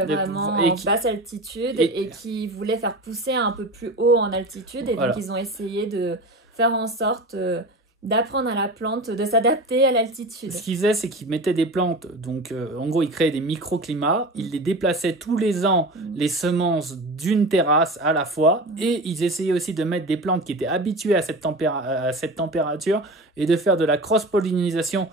vraiment en basse altitude et qui voulaient faire pousser un peu plus haut en altitude et donc ils ont essayé de faire en sorte d'apprendre à la plante de s'adapter à l'altitude. Ce qu'ils faisaient, c'est qu'ils mettaient des plantes, donc en gros, ils créaient des microclimats, ils les déplaçaient tous les ans, les semences d'une terrasse à la fois, et ils essayaient aussi de mettre des plantes qui étaient habituées à cette température et de faire de la cross-pollinisation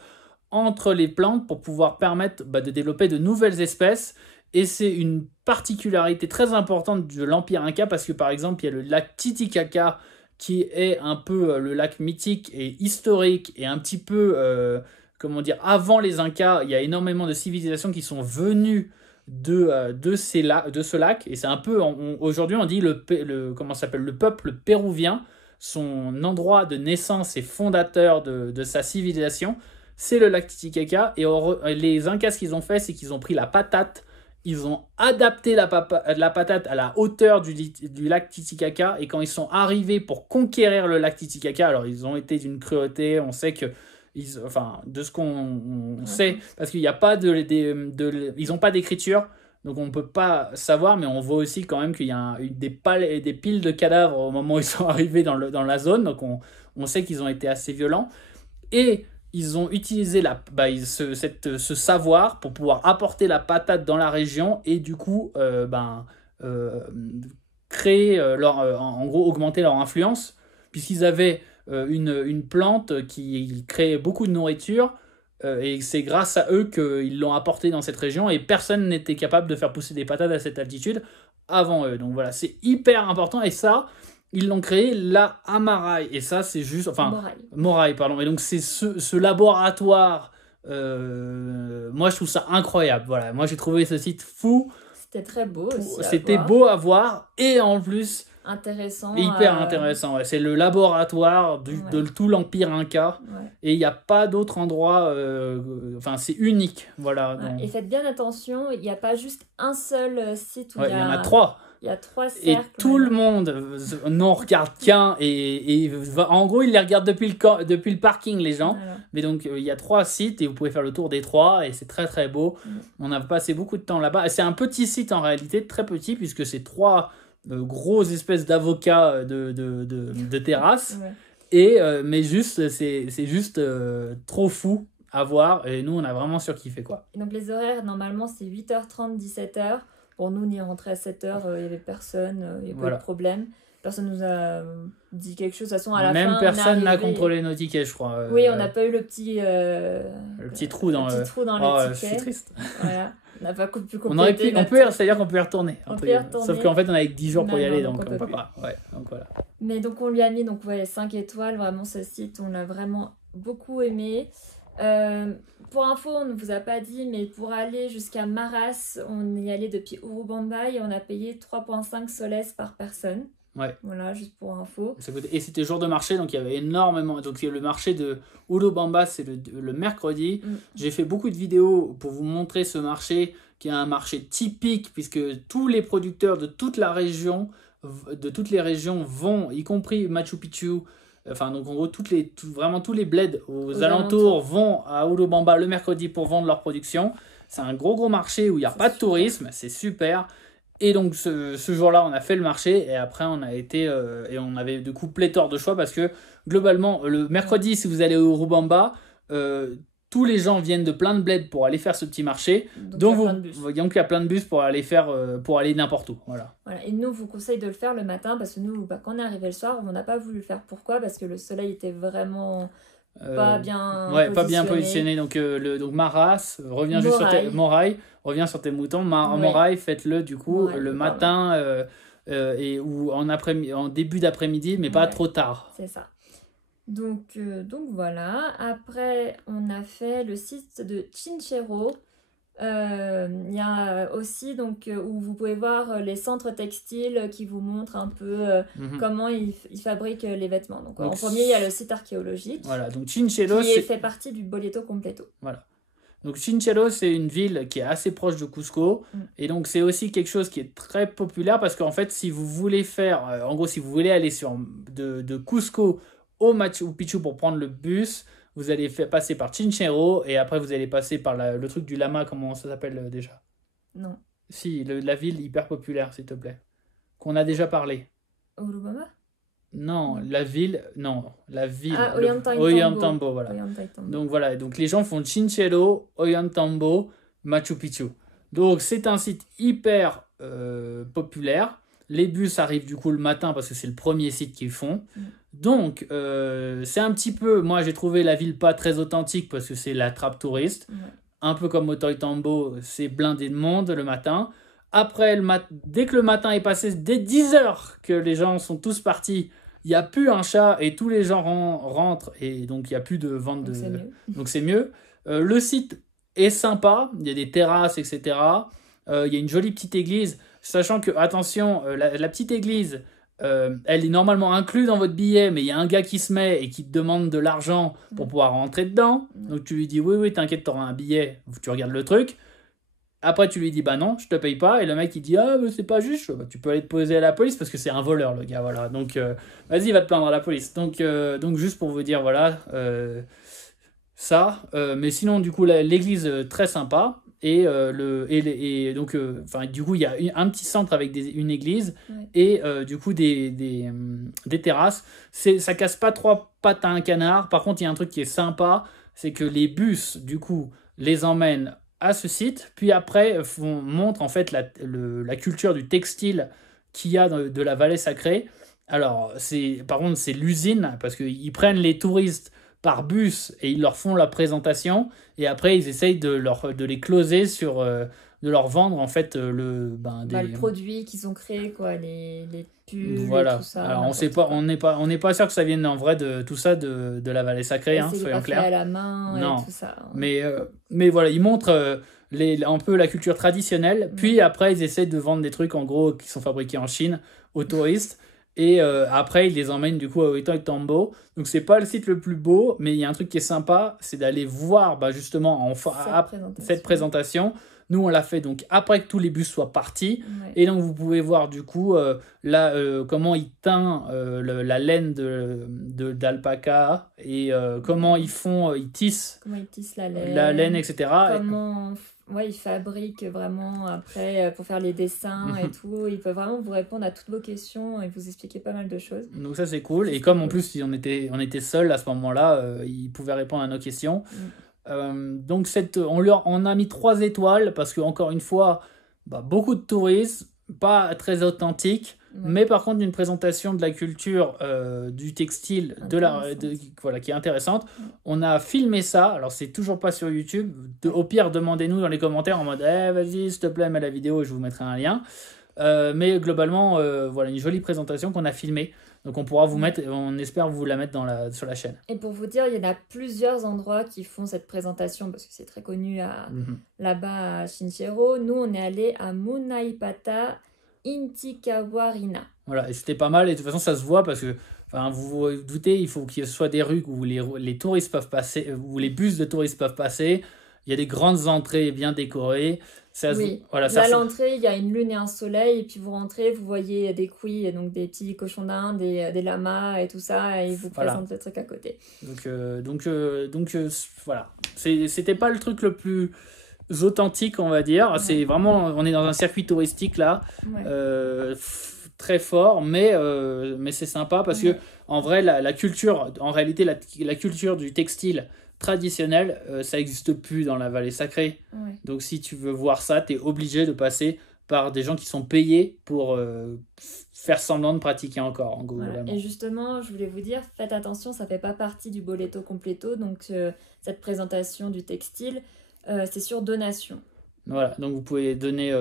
entre les plantes pour pouvoir permettre de développer de nouvelles espèces. Et c'est une particularité très importante de l'Empire Inca parce que, par exemple, il y a le lac Titicaca qui est un peu le lac mythique et historique et un petit peu, avant les Incas, il y a énormément de civilisations qui sont venues de ce lac. Et c'est un peu, aujourd'hui on dit le peuple péruvien, son endroit de naissance et fondateur de sa civilisation, c'est le lac Titicaca. Et les Incas, ce qu'ils ont fait, c'est qu'ils ont pris la patate. Ils ont adapté la patate à la hauteur du lac Titicaca et quand ils sont arrivés pour conquérir le lac Titicaca, alors ils ont été d'une cruauté, on sait que, de ce qu'on sait, parce qu'il n'y a pas ils n'ont pas d'écriture, donc on ne peut pas savoir, mais on voit aussi quand même qu'il y a des piles de cadavres au moment où ils sont arrivés dans la zone, donc on sait qu'ils ont été assez violents. Et ils ont utilisé ce savoir pour pouvoir apporter la patate dans la région et du coup créer en gros augmenter leur influence puisqu'ils avaient une plante qui créait beaucoup de nourriture et c'est grâce à eux qu'ils l'ont apporté dans cette région et personne n'était capable de faire pousser des patates à cette altitude avant eux. Donc voilà, c'est hyper important et ça, ils l'ont créé là à Moraï. Et ça, c'est juste... Enfin, Moraï, pardon. Et donc c'est ce laboratoire, moi je trouve ça incroyable. Voilà, moi j'ai trouvé ce site fou. C'était très beau aussi. C'était beau à voir et en plus... Intéressant. Hyper intéressant, ouais. C'est le laboratoire de tout l'Empire Inca. Ouais. Et il n'y a pas d'autre endroit... Enfin, c'est unique. Voilà, ouais. Et faites bien attention, il n'y a pas juste un seul site où il y en a 3. Il y a 3 cercles. Et tout le monde n'en regarde qu'un. Et en gros, ils les regardent depuis le parking, les gens. Voilà. Mais donc, il y a 3 sites et vous pouvez faire le tour des 3. Et c'est très, très beau. On a passé beaucoup de temps là-bas. C'est un petit site en réalité, très petit, puisque c'est 3 grosses espèces d'avocats de terrasse. Ouais. Et, mais juste, c'est juste trop fou à voir. Et nous, on a vraiment surkiffé, quoi. Et donc, les horaires, normalement, c'est 8h30, 17h. Pour nous, on y est rentré à 7h, il n'y avait personne, il n'y a pas eu de problème. Personne nous a dit quelque chose. De toute façon, à la fin, même personne n'a contrôlé nos tickets, je crois. Oui, on n'a pas eu le petit trou dans le ticket. Je suis triste. Voilà. On n'a pas pu compléter. C'est-à-dire qu'on peut y retourner. Sauf qu'en fait, on a que 10 jours pour y aller, donc on peut pas. Ouais, donc voilà. Mais donc, on lui a mis 5 étoiles. Vraiment, ce site, on l'a vraiment beaucoup aimé. Pour info, on ne vous a pas dit, mais pour aller jusqu'à Maras, on y allait depuis Urubamba et on a payé 3,5 soles par personne. Ouais. Voilà, juste pour info. Et c'était jour de marché, donc il y avait énormément. Donc le marché de Urubamba, c'est le mercredi. J'ai fait beaucoup de vidéos pour vous montrer ce marché, qui est un marché typique, puisque tous les producteurs de toute la région, de toutes les régions vont, y compris Machu Picchu. Enfin, donc en gros, vraiment tous les bleds aux alentours vont à Urubamba le mercredi pour vendre leur production. C'est un gros marché où il n'y a pas de tourisme, c'est super. Et donc ce jour-là, on a fait le marché et après on a été et on avait du coup pléthore de choix parce que globalement, le mercredi, si vous allez au Urubamba, tous les gens viennent de plein de bleds pour aller faire ce petit marché. Donc il y a plein de bus pour aller n'importe où. Voilà. Et nous, on vous conseille de le faire le matin parce que nous, quand on est arrivé le soir, on n'a pas voulu le faire. Pourquoi ? Parce que le soleil était vraiment pas bien positionné. Donc Maras, Moraï, reviens sur tes moutons. Moraï, faites-le du coup le matin ou en début d'après-midi, mais pas trop tard. C'est ça. Donc voilà. Après, on a fait le site de Chinchero. Il y a aussi où vous pouvez voir les centres textiles qui vous montrent un peu comment ils fabriquent les vêtements. Donc en premier, il y a le site archéologique. Voilà, donc Chinchero fait partie du Boleto Completo. Voilà. Donc Chinchero, c'est une ville qui est assez proche de Cusco. Et donc c'est aussi quelque chose qui est très populaire parce qu'en fait, si vous voulez si vous voulez aller de Cusco au Machu Picchu pour prendre le bus, vous allez passer par Chinchero et après vous allez passer par le truc du lama, comment ça s'appelle déjà ? Non. Si, la ville hyper populaire, s'il te plaît. Qu'on a déjà parlé. Urubamba ? Non, la ville. Ollantaytambo, voilà. Donc voilà, donc les gens font Chinchero, Ollantaytambo, Machu Picchu. Donc c'est un site hyper populaire. Les bus arrivent du coup le matin parce que c'est le premier site qu'ils font. Donc, c'est un petit peu... Moi, j'ai trouvé la ville pas très authentique parce que c'est la trappe touriste. Un peu comme Ollantaytambo, c'est blindé de monde le matin. Après, dès que le matin est passé, dès 10h que les gens sont tous partis, il n'y a plus un chat et tous les gens rentrent et donc il n'y a plus de vente de... Donc c'est mieux. Le site est sympa, il y a des terrasses, etc. Il y a une jolie petite église, sachant que, attention, la petite église... elle est normalement inclue dans votre billet, mais il y a un gars qui se met et qui te demande de l'argent pour pouvoir rentrer dedans. Donc tu lui dis oui, t'inquiète, t'auras un billet, tu regardes le truc. Après tu lui dis bah non, je te paye pas. Et le mec il dit ah mais c'est pas juste, tu peux aller te poser à la police parce que c'est un voleur le gars, voilà. Donc vas-y, va te plaindre à la police. Donc juste pour vous dire voilà ça. Mais sinon du coup l'église très sympa. Du coup il y a un petit centre avec une église et du coup des terrasses. Ça casse pas 3 pattes à un canard. Par contre il y a un truc qui est sympa, c'est que les bus, du coup, les emmènent à ce site, puis après montrent en fait la culture du textile qu'il y a de la vallée sacrée. Alors, par contre, c'est l'usine, parce qu'ils prennent les touristes par bus et ils leur font la présentation, et après ils essayent de les closer de leur vendre en fait le produit qu'ils ont créé, quoi, les pulls, voilà. tout ça. Alors on n'est pas sûr que ça vienne en vrai de tout ça de la vallée sacrée, hein, soyons clairs. C'est à la main non. Et tout ça. Mais voilà, ils montrent un peu la culture traditionnelle, puis après ils essaient de vendre des trucs en gros qui sont fabriqués en Chine aux touristes. Et après, ils les emmènent du coup à Ollantaytambo. Donc, c'est pas le site le plus beau, mais il y a un truc qui est sympa, c'est d'aller voir justement cette présentation. Nous, on l'a fait donc après que tous les bus soient partis. Ouais. Et donc, vous pouvez voir du coup comment ils teint la laine d'alpaca et comment ils tissent la laine, etc. Comment ils fabriquent vraiment après pour faire les dessins et tout. Ils peuvent vraiment vous répondre à toutes vos questions et vous expliquer pas mal de choses. Donc ça, c'est cool. Et comme en plus, on était seuls à ce moment-là, ils pouvaient répondre à nos questions. Donc on a mis 3 étoiles parce que encore une fois, beaucoup de touristes, pas très authentique, mais par contre une présentation de la culture du textile qui est intéressante. On a filmé ça, alors c'est toujours pas sur YouTube, au pire demandez-nous dans les commentaires en mode vas-y s'il te plaît mets la vidéo et je vous mettrai un lien. Mais globalement voilà une jolie présentation qu'on a filmée. Donc on pourra vous mettre, on espère vous la mettre sur la chaîne. Et pour vous dire, il y en a plusieurs endroits qui font cette présentation parce que c'est très connu là-bas à Shinchero. Nous, on est allé à Munaipata Intikawarina. Voilà, et c'était pas mal. Et de toute façon, ça se voit parce que, vous vous doutez, il faut qu'il y soit des rues où les touristes peuvent passer, où les bus de touristes peuvent passer. Il y a des grandes entrées bien décorées. À l'entrée, il y a une lune et un soleil, et puis vous rentrez, vous voyez des couilles, donc des petits cochons d'Inde, des lamas et tout ça, et ils vous présentent le truc à côté. Donc voilà. C'était pas le truc le plus authentique, on va dire. C'est vraiment, on est dans un circuit touristique là, très fort, mais c'est sympa parce que en vrai, la culture, en réalité, la culture du textile traditionnel, ça n'existe plus dans la vallée sacrée. Donc si tu veux voir ça, tu es obligé de passer par des gens qui sont payés pour faire semblant de pratiquer encore. Et justement, je voulais vous dire, faites attention, ça fait pas partie du boleto completo, donc cette présentation du textile, c'est sur donation. Voilà, donc vous pouvez donner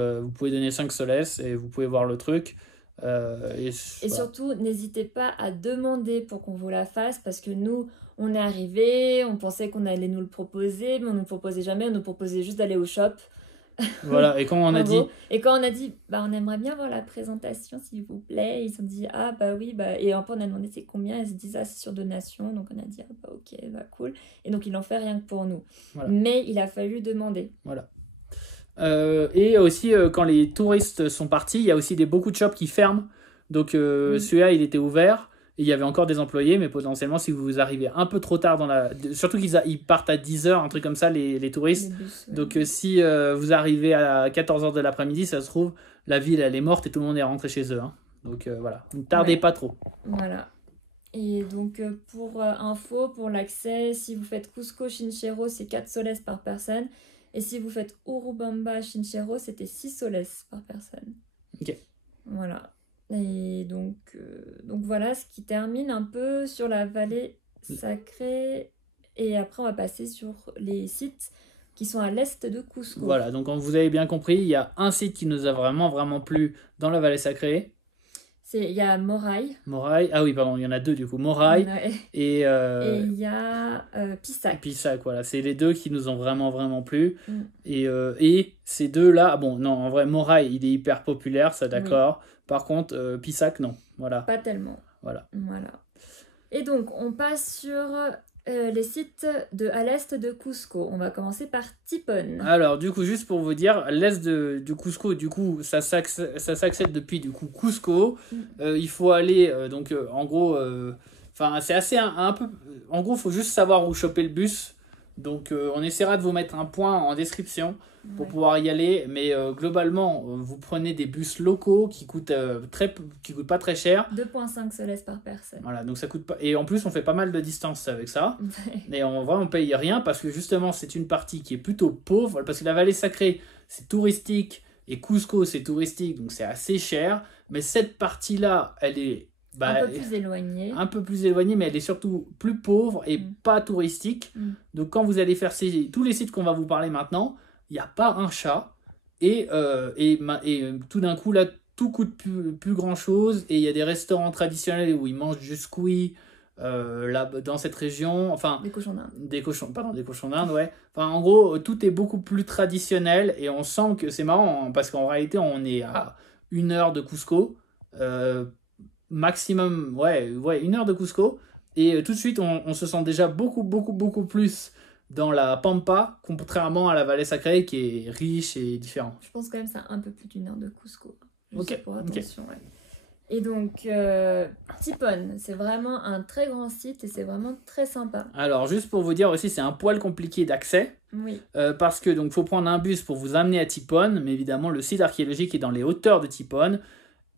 5 soles et vous pouvez voir le truc. Et surtout, n'hésitez pas à demander pour qu'on vous la fasse, parce que nous, on est arrivés, on pensait qu'on allait nous le proposer, mais on ne nous proposait jamais, on nous proposait juste d'aller au shop. Voilà, et quand on a dit on aimerait bien voir la présentation s'il vous plaît, ils se sont dit oui, et après on a demandé c'est combien, ils se disent c'est sur donation, donc on a dit ok, cool, et donc ils l'ont fait rien que pour nous. Voilà. Mais il a fallu demander. Voilà. Et aussi quand les touristes sont partis, il y a aussi beaucoup de shops qui ferment, donc celui-là il était ouvert. Il y avait encore des employés, mais potentiellement, si vous arrivez un peu trop tard surtout qu'ils partent à 10h, un truc comme ça, les touristes. Les bus, donc, si vous arrivez à 14h de l'après-midi, ça se trouve, la ville, elle est morte et tout le monde est rentré chez eux. Hein. Donc, voilà. Ne tardez pas trop. Voilà. Et donc, pour info, pour l'accès, si vous faites Cusco Shinchero, c'est 4 soles par personne. Et si vous faites Urubamba Shinchero, c'était 6 soles par personne. Ok. Voilà. Et donc voilà ce qui termine un peu sur la vallée sacrée. Et après, on va passer sur les sites qui sont à l'est de Cusco. Voilà, donc comme vous avez bien compris, il y a un site qui nous a vraiment, vraiment plu dans la vallée sacrée. Il y a Morai. Ah oui, pardon, il y en a 2 du coup. Morai et il y a Pisac. Pisac, voilà. C'est les 2 qui nous ont vraiment, vraiment plu. Et ces 2-là, en vrai, Morai, il est hyper populaire, ça d'accord. Oui. Par contre, Pisac, non. Voilà. Pas tellement. Voilà. Et donc, on passe sur les sites à l'est de Cusco. On va commencer par Tipon. Alors, du coup, juste pour vous dire, l'est du Cusco, du coup, ça s'accède depuis du coup Cusco. Il faut aller, en gros, c'est assez un peu... En gros, il faut juste savoir où choper le bus Donc on essaiera de vous mettre un point en description pour Ouais. pouvoir y aller. Mais globalement, vous prenez des bus locaux qui coûtent, qui coûtent pas très cher. 2,5 soles par personne. Voilà, donc ça coûte pas. Et en plus, on fait pas mal de distance avec ça. Et on vraiment paye rien parce que justement, c'est une partie qui est plutôt pauvre. Parce que la vallée sacrée, c'est touristique. Et Cusco, c'est touristique. Donc c'est assez cher. Mais cette partie-là, elle est Un peu plus éloigné. un peu plus éloignée, mais elle est surtout plus pauvre et pas touristique. Donc quand vous allez faire tous les sites qu'on va vous parler maintenant, il n'y a pas un chat. Et tout d'un coup, là, tout coûte plus grand-chose. Et il y a des restaurants traditionnels où ils mangent du squid là, dans cette région. Enfin, Des cochons d'Inde. des cochons d'Inde, ouais. Enfin, en gros, tout est beaucoup plus traditionnel. Et on sent que c'est marrant, parce qu'en réalité, on est à 1 heure de Cusco. Maximum, ouais, 1 heure de Cusco. Et tout de suite, on se sent déjà beaucoup plus dans la Pampa, contrairement à la vallée sacrée qui est riche et différent. Je pense quand même que c'est un peu plus d'1 heure de Cusco. Ok, Pour ok. attention, ouais. Et donc, Tipon, c'est vraiment un très grand site et c'est vraiment très sympa. Alors, juste pour vous dire aussi, c'est un poil compliqué d'accès. Oui. Parce que donc faut prendre un bus pour vous amener à Tipon, mais évidemment le site archéologique est dans les hauteurs de Tipon.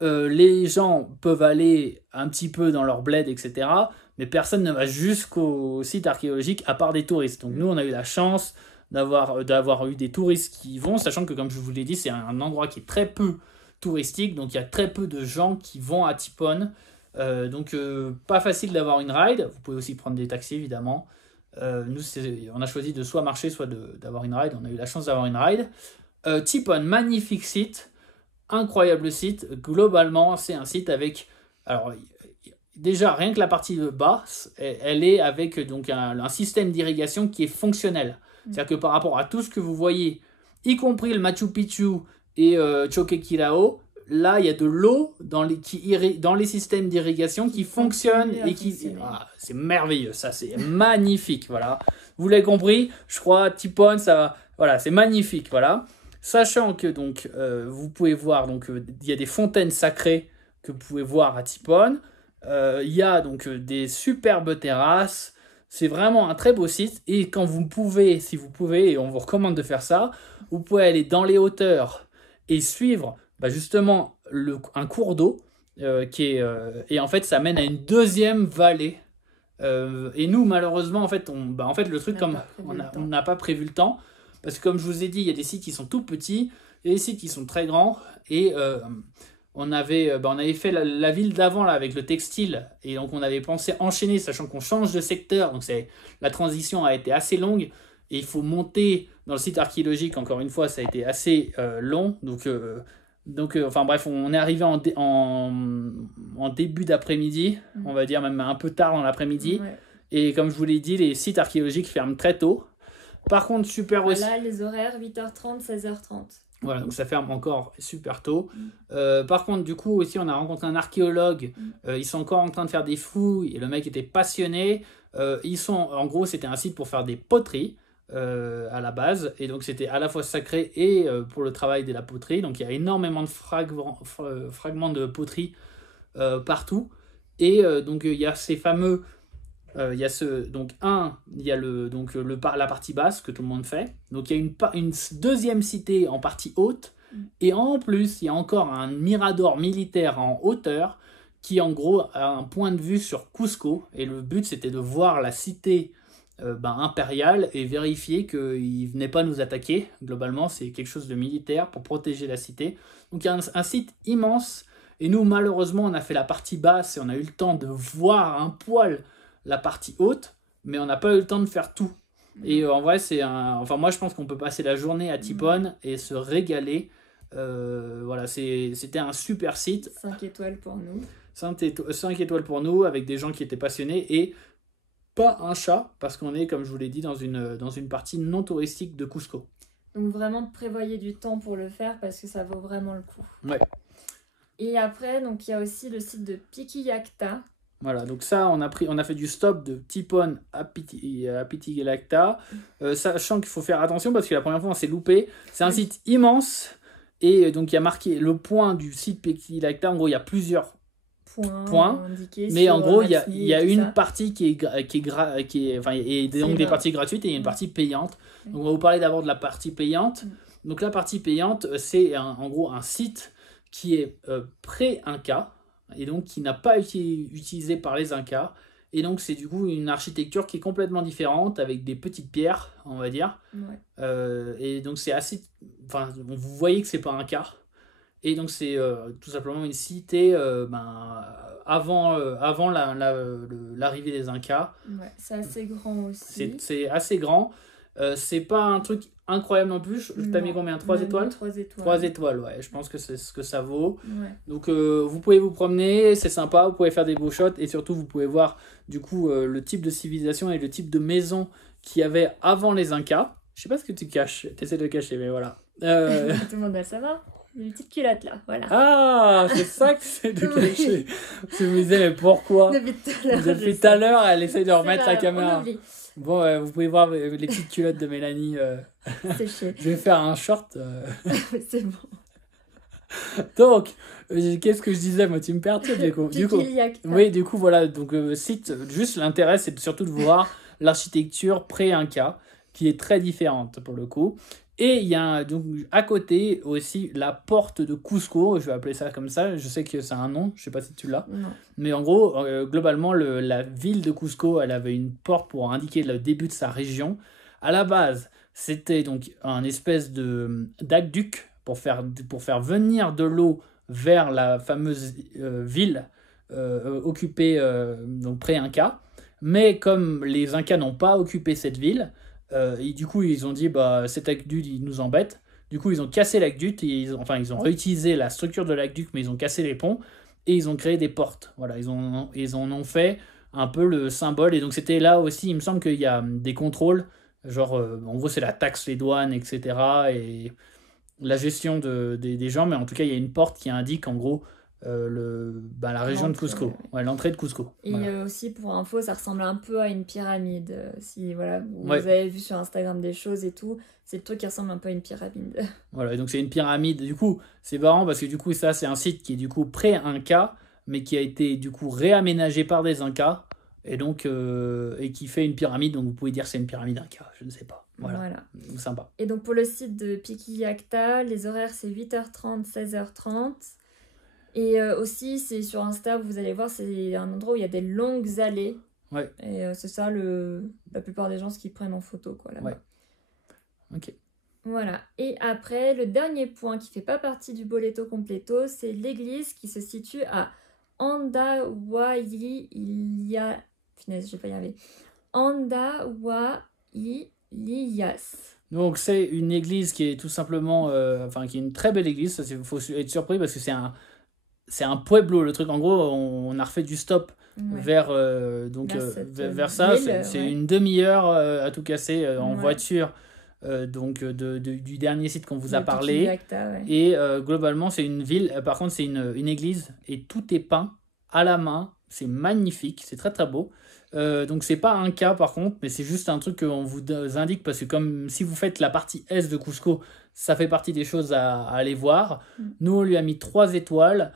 Les gens peuvent aller un petit peu dans leur bled, etc. Mais personne ne va jusqu'au site archéologique à part des touristes. Donc nous, on a eu la chance d'avoir eu des touristes qui y vont, sachant que comme je vous l'ai dit, c'est un endroit qui est très peu touristique. Donc il y a très peu de gens qui vont à Tipon. Donc pas facile d'avoir une ride. Vous pouvez aussi prendre des taxis, évidemment. Nous, on a choisi de soit marcher, soit d'avoir une ride. On a eu la chance d'avoir une ride. Tipon, magnifique site. Incroyable site. Globalement, c'est un site avec... Alors, déjà, rien que la partie basse, elle est avec donc un système d'irrigation qui est fonctionnel. C'est-à-dire que par rapport à tout ce que vous voyez, y compris le Machu Picchu et Choquequirao, là, il y a de l'eau dans les systèmes d'irrigation qui fonctionnent et qui... Ah, c'est merveilleux, ça, c'est magnifique, voilà. Vous l'avez compris, je crois, Tipon, ça va... Voilà, c'est magnifique, voilà. Sachant que donc vous pouvez voir, donc il y a des fontaines sacrées que vous pouvez voir à Tipon. Il y a donc des superbes terrasses. C'est vraiment un très beau site. Et quand vous pouvez, si vous pouvez, et on vous recommande de faire ça, vous pouvez aller dans les hauteurs et suivre justement un cours d'eau et en fait ça mène à une deuxième vallée. Et nous malheureusement en fait le truc comme on n'a pas prévu le temps. Parce que comme je vous ai dit, il y a des sites qui sont tout petits, et des sites qui sont très grands. Et on avait fait la ville d'avant là avec le textile. Et donc on avait pensé enchaîner, sachant qu'on change de secteur. Donc la transition a été assez longue. Et il faut monter dans le site archéologique. Encore une fois, ça a été assez long. Donc enfin bref, on est arrivé en début d'après-midi. On va dire même un peu tard dans l'après-midi. Ouais. Et comme je vous l'ai dit, les sites archéologiques ferment très tôt. Par contre, super aussi. Là, les horaires, 8h30, 16h30. Voilà, donc ça ferme encore super tôt. Par contre, du coup, aussi, on a rencontré un archéologue. Ils sont encore en train de faire des fouilles et le mec était passionné. En gros, c'était un site pour faire des poteries à la base. Et donc, c'était à la fois sacré et pour le travail de la poterie. Donc, il y a énormément de fragments de poterie partout. Et donc, il y a ces fameux... il y a la partie basse que tout le monde fait. Donc il y a une deuxième cité en partie haute. Et en plus, il y a encore un mirador militaire en hauteur qui en gros a un point de vue sur Cusco. Et le but c'était de voir la cité impériale et vérifier qu'ils ne venaient pas nous attaquer. Globalement, c'est quelque chose de militaire pour protéger la cité. Donc il y a un site immense. Et nous, malheureusement, on a fait la partie basse et on a eu le temps de voir un poil la partie haute, mais on n'a pas eu le temps de faire tout. Et en vrai, moi, je pense qu'on peut passer la journée à Tipon et se régaler. Voilà, c'était un super site. 5 étoiles pour nous. 5 étoiles pour nous, avec des gens qui étaient passionnés. Et pas un chat, parce qu'on est, comme je vous l'ai dit, dans une partie non touristique de Cusco. Donc vraiment, prévoyez du temps pour le faire, parce que ça vaut vraiment le coup. Ouais. Et après, donc il y a aussi le site de Piquillacta. Voilà, donc ça, on a fait du stop de Tipon à Piquillacta, sachant qu'il faut faire attention parce que la première fois, on s'est loupé. C'est un site immense et donc il y a marqué le point du site Piquillacta. En gros, il y a plusieurs points indiqués mais en gros, il y a une ça. partie et donc des parties gratuites et il y a une partie payante. Donc on va vous parler d'abord de la partie payante. Donc la partie payante, c'est en gros un site qui est pré-Inca et donc qui n'a pas été utilisé par les Incas. Et donc c'est du coup une architecture qui est complètement différente avec des petites pierres, on va dire. Et donc c'est assez... Enfin, vous voyez que c'est pas Inca. Et donc c'est tout simplement une cité avant l'arrivée des Incas. C'est assez grand aussi. C'est assez grand. C'est pas un truc incroyable non plus. T'as mis combien? 3 étoiles? 3 étoiles. 3 étoiles, ouais. Je pense que c'est ce que ça vaut. Donc vous pouvez vous promener, c'est sympa, vous pouvez faire des beaux shots et surtout vous pouvez voir du coup le type de civilisation et le type de maison qu'il y avait avant les Incas. Je sais pas ce que tu caches, t'essaies de cacher, mais voilà. Tout le monde va savoir. Il y a une petite culotte là, voilà. Ah, c'est ça que c'est de cacher. Je me disais, mais pourquoi? Depuis tout à l'heure, elle essaye de remettre la caméra. Bon, vous pouvez voir les petites culottes de Mélanie. C'est chier. Je vais faire un short. C'est bon. Donc, qu'est-ce que je disais? Moi, tu me perturbes du coup. Oui, du coup, voilà. Donc, site, juste l'intérêt, c'est surtout de voir l'architecture pré-Inca, qui est très différente pour le coup. Et il y a donc à côté aussi la porte de Cusco, je vais appeler ça comme ça, je sais que c'est un nom, je sais pas si tu l'as. Non. Mais en gros, globalement, la ville de Cusco, elle avait une porte pour indiquer le début de sa région. À la base, c'était donc un espèce d'aqueduc pour faire venir de l'eau vers la fameuse ville occupée donc pré-Inca. Mais comme les Incas n'ont pas occupé cette ville, et du coup ils ont dit cet aqueduc il nous embête. Du coup ils ont cassé l'aqueduc et ils ont réutilisé la structure de l'aqueduc, mais ils ont cassé les ponts et ils ont créé des portes. Voilà, ils en ont fait un peu le symbole. Et donc c'était là aussi, il me semble qu'il y a des contrôles, genre en gros c'est la taxe, les douanes, etc. et la gestion des gens, mais en tout cas il y a une porte qui indique en gros la région de Cusco, l'entrée de Cusco. Et aussi pour info, ça ressemble un peu à une pyramide. Si voilà, vous avez vu sur Instagram des choses et tout, c'est le truc qui ressemble un peu à une pyramide. Voilà, et donc c'est une pyramide. Du coup, c'est marrant parce que du coup ça c'est un site qui est du coup pré-Inca, mais qui a été du coup réaménagé par des Incas et donc et qui fait une pyramide. Donc vous pouvez dire c'est une pyramide Inca, je ne sais pas. Voilà. Sympa. Et donc pour le site de Piquillacta, les horaires c'est 8h30, 16h30. Et aussi, c'est sur Insta, vous allez voir, c'est un endroit où il y a des longues allées. Ouais. Et c'est ça, la plupart des gens, ce qu'ils prennent en photo, quoi, là-bas. Ouais. Ok. Voilà. Et après, le dernier point qui fait pas partie du Boleto Completo, c'est l'église qui se situe à Andahuaylias. Finesse, je vais pas y arriver. Andahuaylias. Donc c'est une église qui est tout simplement, qui est une très belle église. Il faut être surpris parce que c'est un pueblo, le truc. En gros, on a refait du stop vers ça. C'est une demi-heure à tout casser en voiture. Du dernier site qu'on vous a parlé. Et globalement, c'est une ville. Par contre, c'est une église et tout est peint à la main. C'est magnifique, c'est très très beau. Donc c'est pas un cas par contre, mais c'est juste un truc qu'on vous indique parce que comme si vous faites la partie est de Cusco, ça fait partie des choses à aller voir. Nous on lui a mis 3 étoiles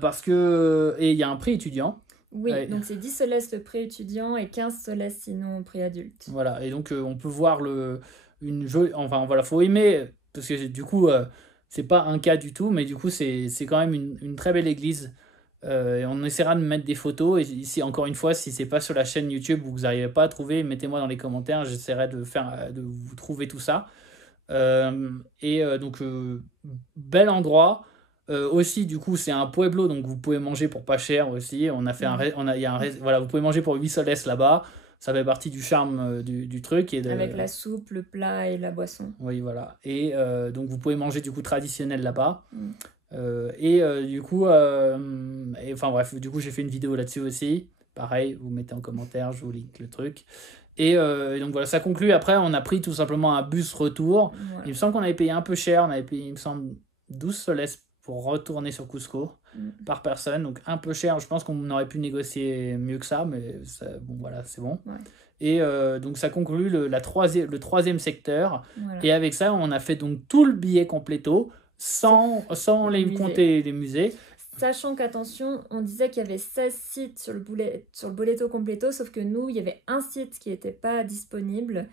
parce que et il y a un prix étudiant. Oui, donc c'est 10 soles le prix étudiant et 15 soles sinon prix adulte. Voilà, et donc on peut voir faut aimer parce que du coup c'est pas un cas du tout, mais du coup c'est quand même une très belle église. Et on essaiera de mettre des photos et ici encore une fois si c'est pas sur la chaîne YouTube ou que vous n'arrivez pas à trouver, mettez-moi dans les commentaires, j'essaierai de vous trouver tout ça. Donc bel endroit. Aussi du coup c'est un pueblo donc vous pouvez manger pour pas cher aussi. On a fait voilà, vous pouvez manger pour 8 soles là-bas, ça fait partie du charme du truc avec la soupe, le plat et la boisson. Oui voilà, et donc vous pouvez manger du coup traditionnel là-bas. Du coup j'ai fait une vidéo là-dessus aussi, pareil, vous mettez en commentaire, je vous link le truc. Et donc voilà, ça conclut. Après on a pris tout simplement un bus retour. Il me semble qu'on avait payé un peu cher, on avait payé il me semble 12 soles pour retourner sur Cusco par personne, donc un peu cher. Je pense qu'on aurait pu négocier mieux que ça, mais voilà, c'est bon. Et donc ça conclut le troisième secteur. Et avec ça on a fait donc tout le billet completo sans les compter les musées. Sachant qu'attention, on disait qu'il y avait 16 sites sur le Boleto Completo, sauf que nous, il y avait un site qui n'était pas disponible.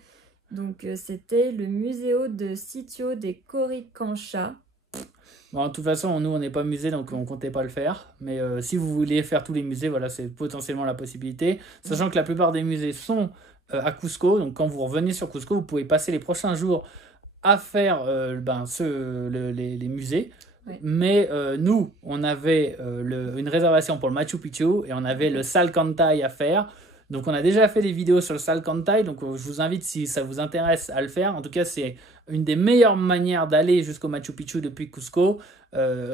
Donc c'était le Museo de Sitio de Coricancha. Bon, de toute façon, nous, on n'est pas musée, donc on comptait pas le faire. Mais si vous voulez faire tous les musées, voilà, c'est potentiellement la possibilité. Sachant que la plupart des musées sont à Cusco. Donc, quand vous revenez sur Cusco, vous pouvez passer les prochains jours à faire les musées. Ouais. Mais nous, on avait une réservation pour le Machu Picchu et on avait le Salcantay à faire. Donc, on a déjà fait des vidéos sur le Salcantay. Donc, je vous invite, si ça vous intéresse, à le faire. En tout cas, c'est une des meilleures manières d'aller jusqu'au Machu Picchu depuis Cusco.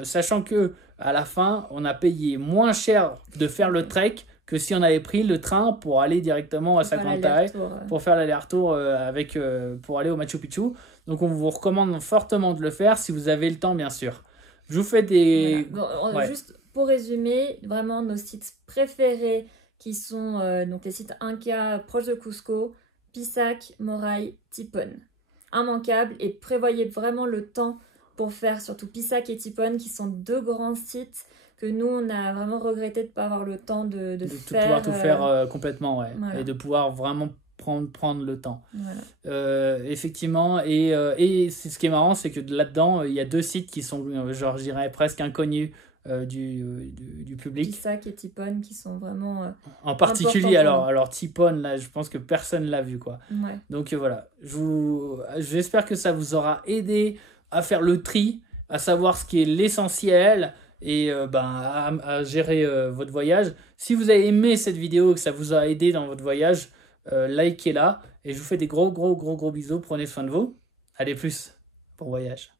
Sachant que à la fin, on a payé moins cher de faire le trek que si on avait pris le train pour aller directement à Salcantay, pour faire l'aller-retour pour aller au Machu Picchu. Donc, on vous recommande fortement de le faire si vous avez le temps, bien sûr. Je vous fais des... Voilà. Bon, juste pour résumer, vraiment nos sites préférés qui sont donc les sites Inca proches de Cusco, Pisac, Moray, Tipon. Immanquable, et prévoyez vraiment le temps pour faire surtout Pisac et Tipon, qui sont deux grands sites que nous on a vraiment regretté de ne pas avoir le temps de faire. Pouvoir tout faire complètement, ouais. Voilà. Et de pouvoir vraiment prendre le temps. Voilà. Effectivement, et ce qui est marrant, c'est que là-dedans, il y a deux sites qui sont, genre, je dirais, presque inconnus du public. Pisac et Tipon qui sont vraiment en particulier, alors Tipon, là, je pense que personne l'a vu, quoi. Ouais. Donc voilà, j'espère que ça vous aura aidé à faire le tri, à savoir ce qui est l'essentiel et à gérer votre voyage. Si vous avez aimé cette vidéo, que ça vous a aidé dans votre voyage, likez-la et je vous fais des gros bisous, prenez soin de vous. Allez, plus, bon voyage.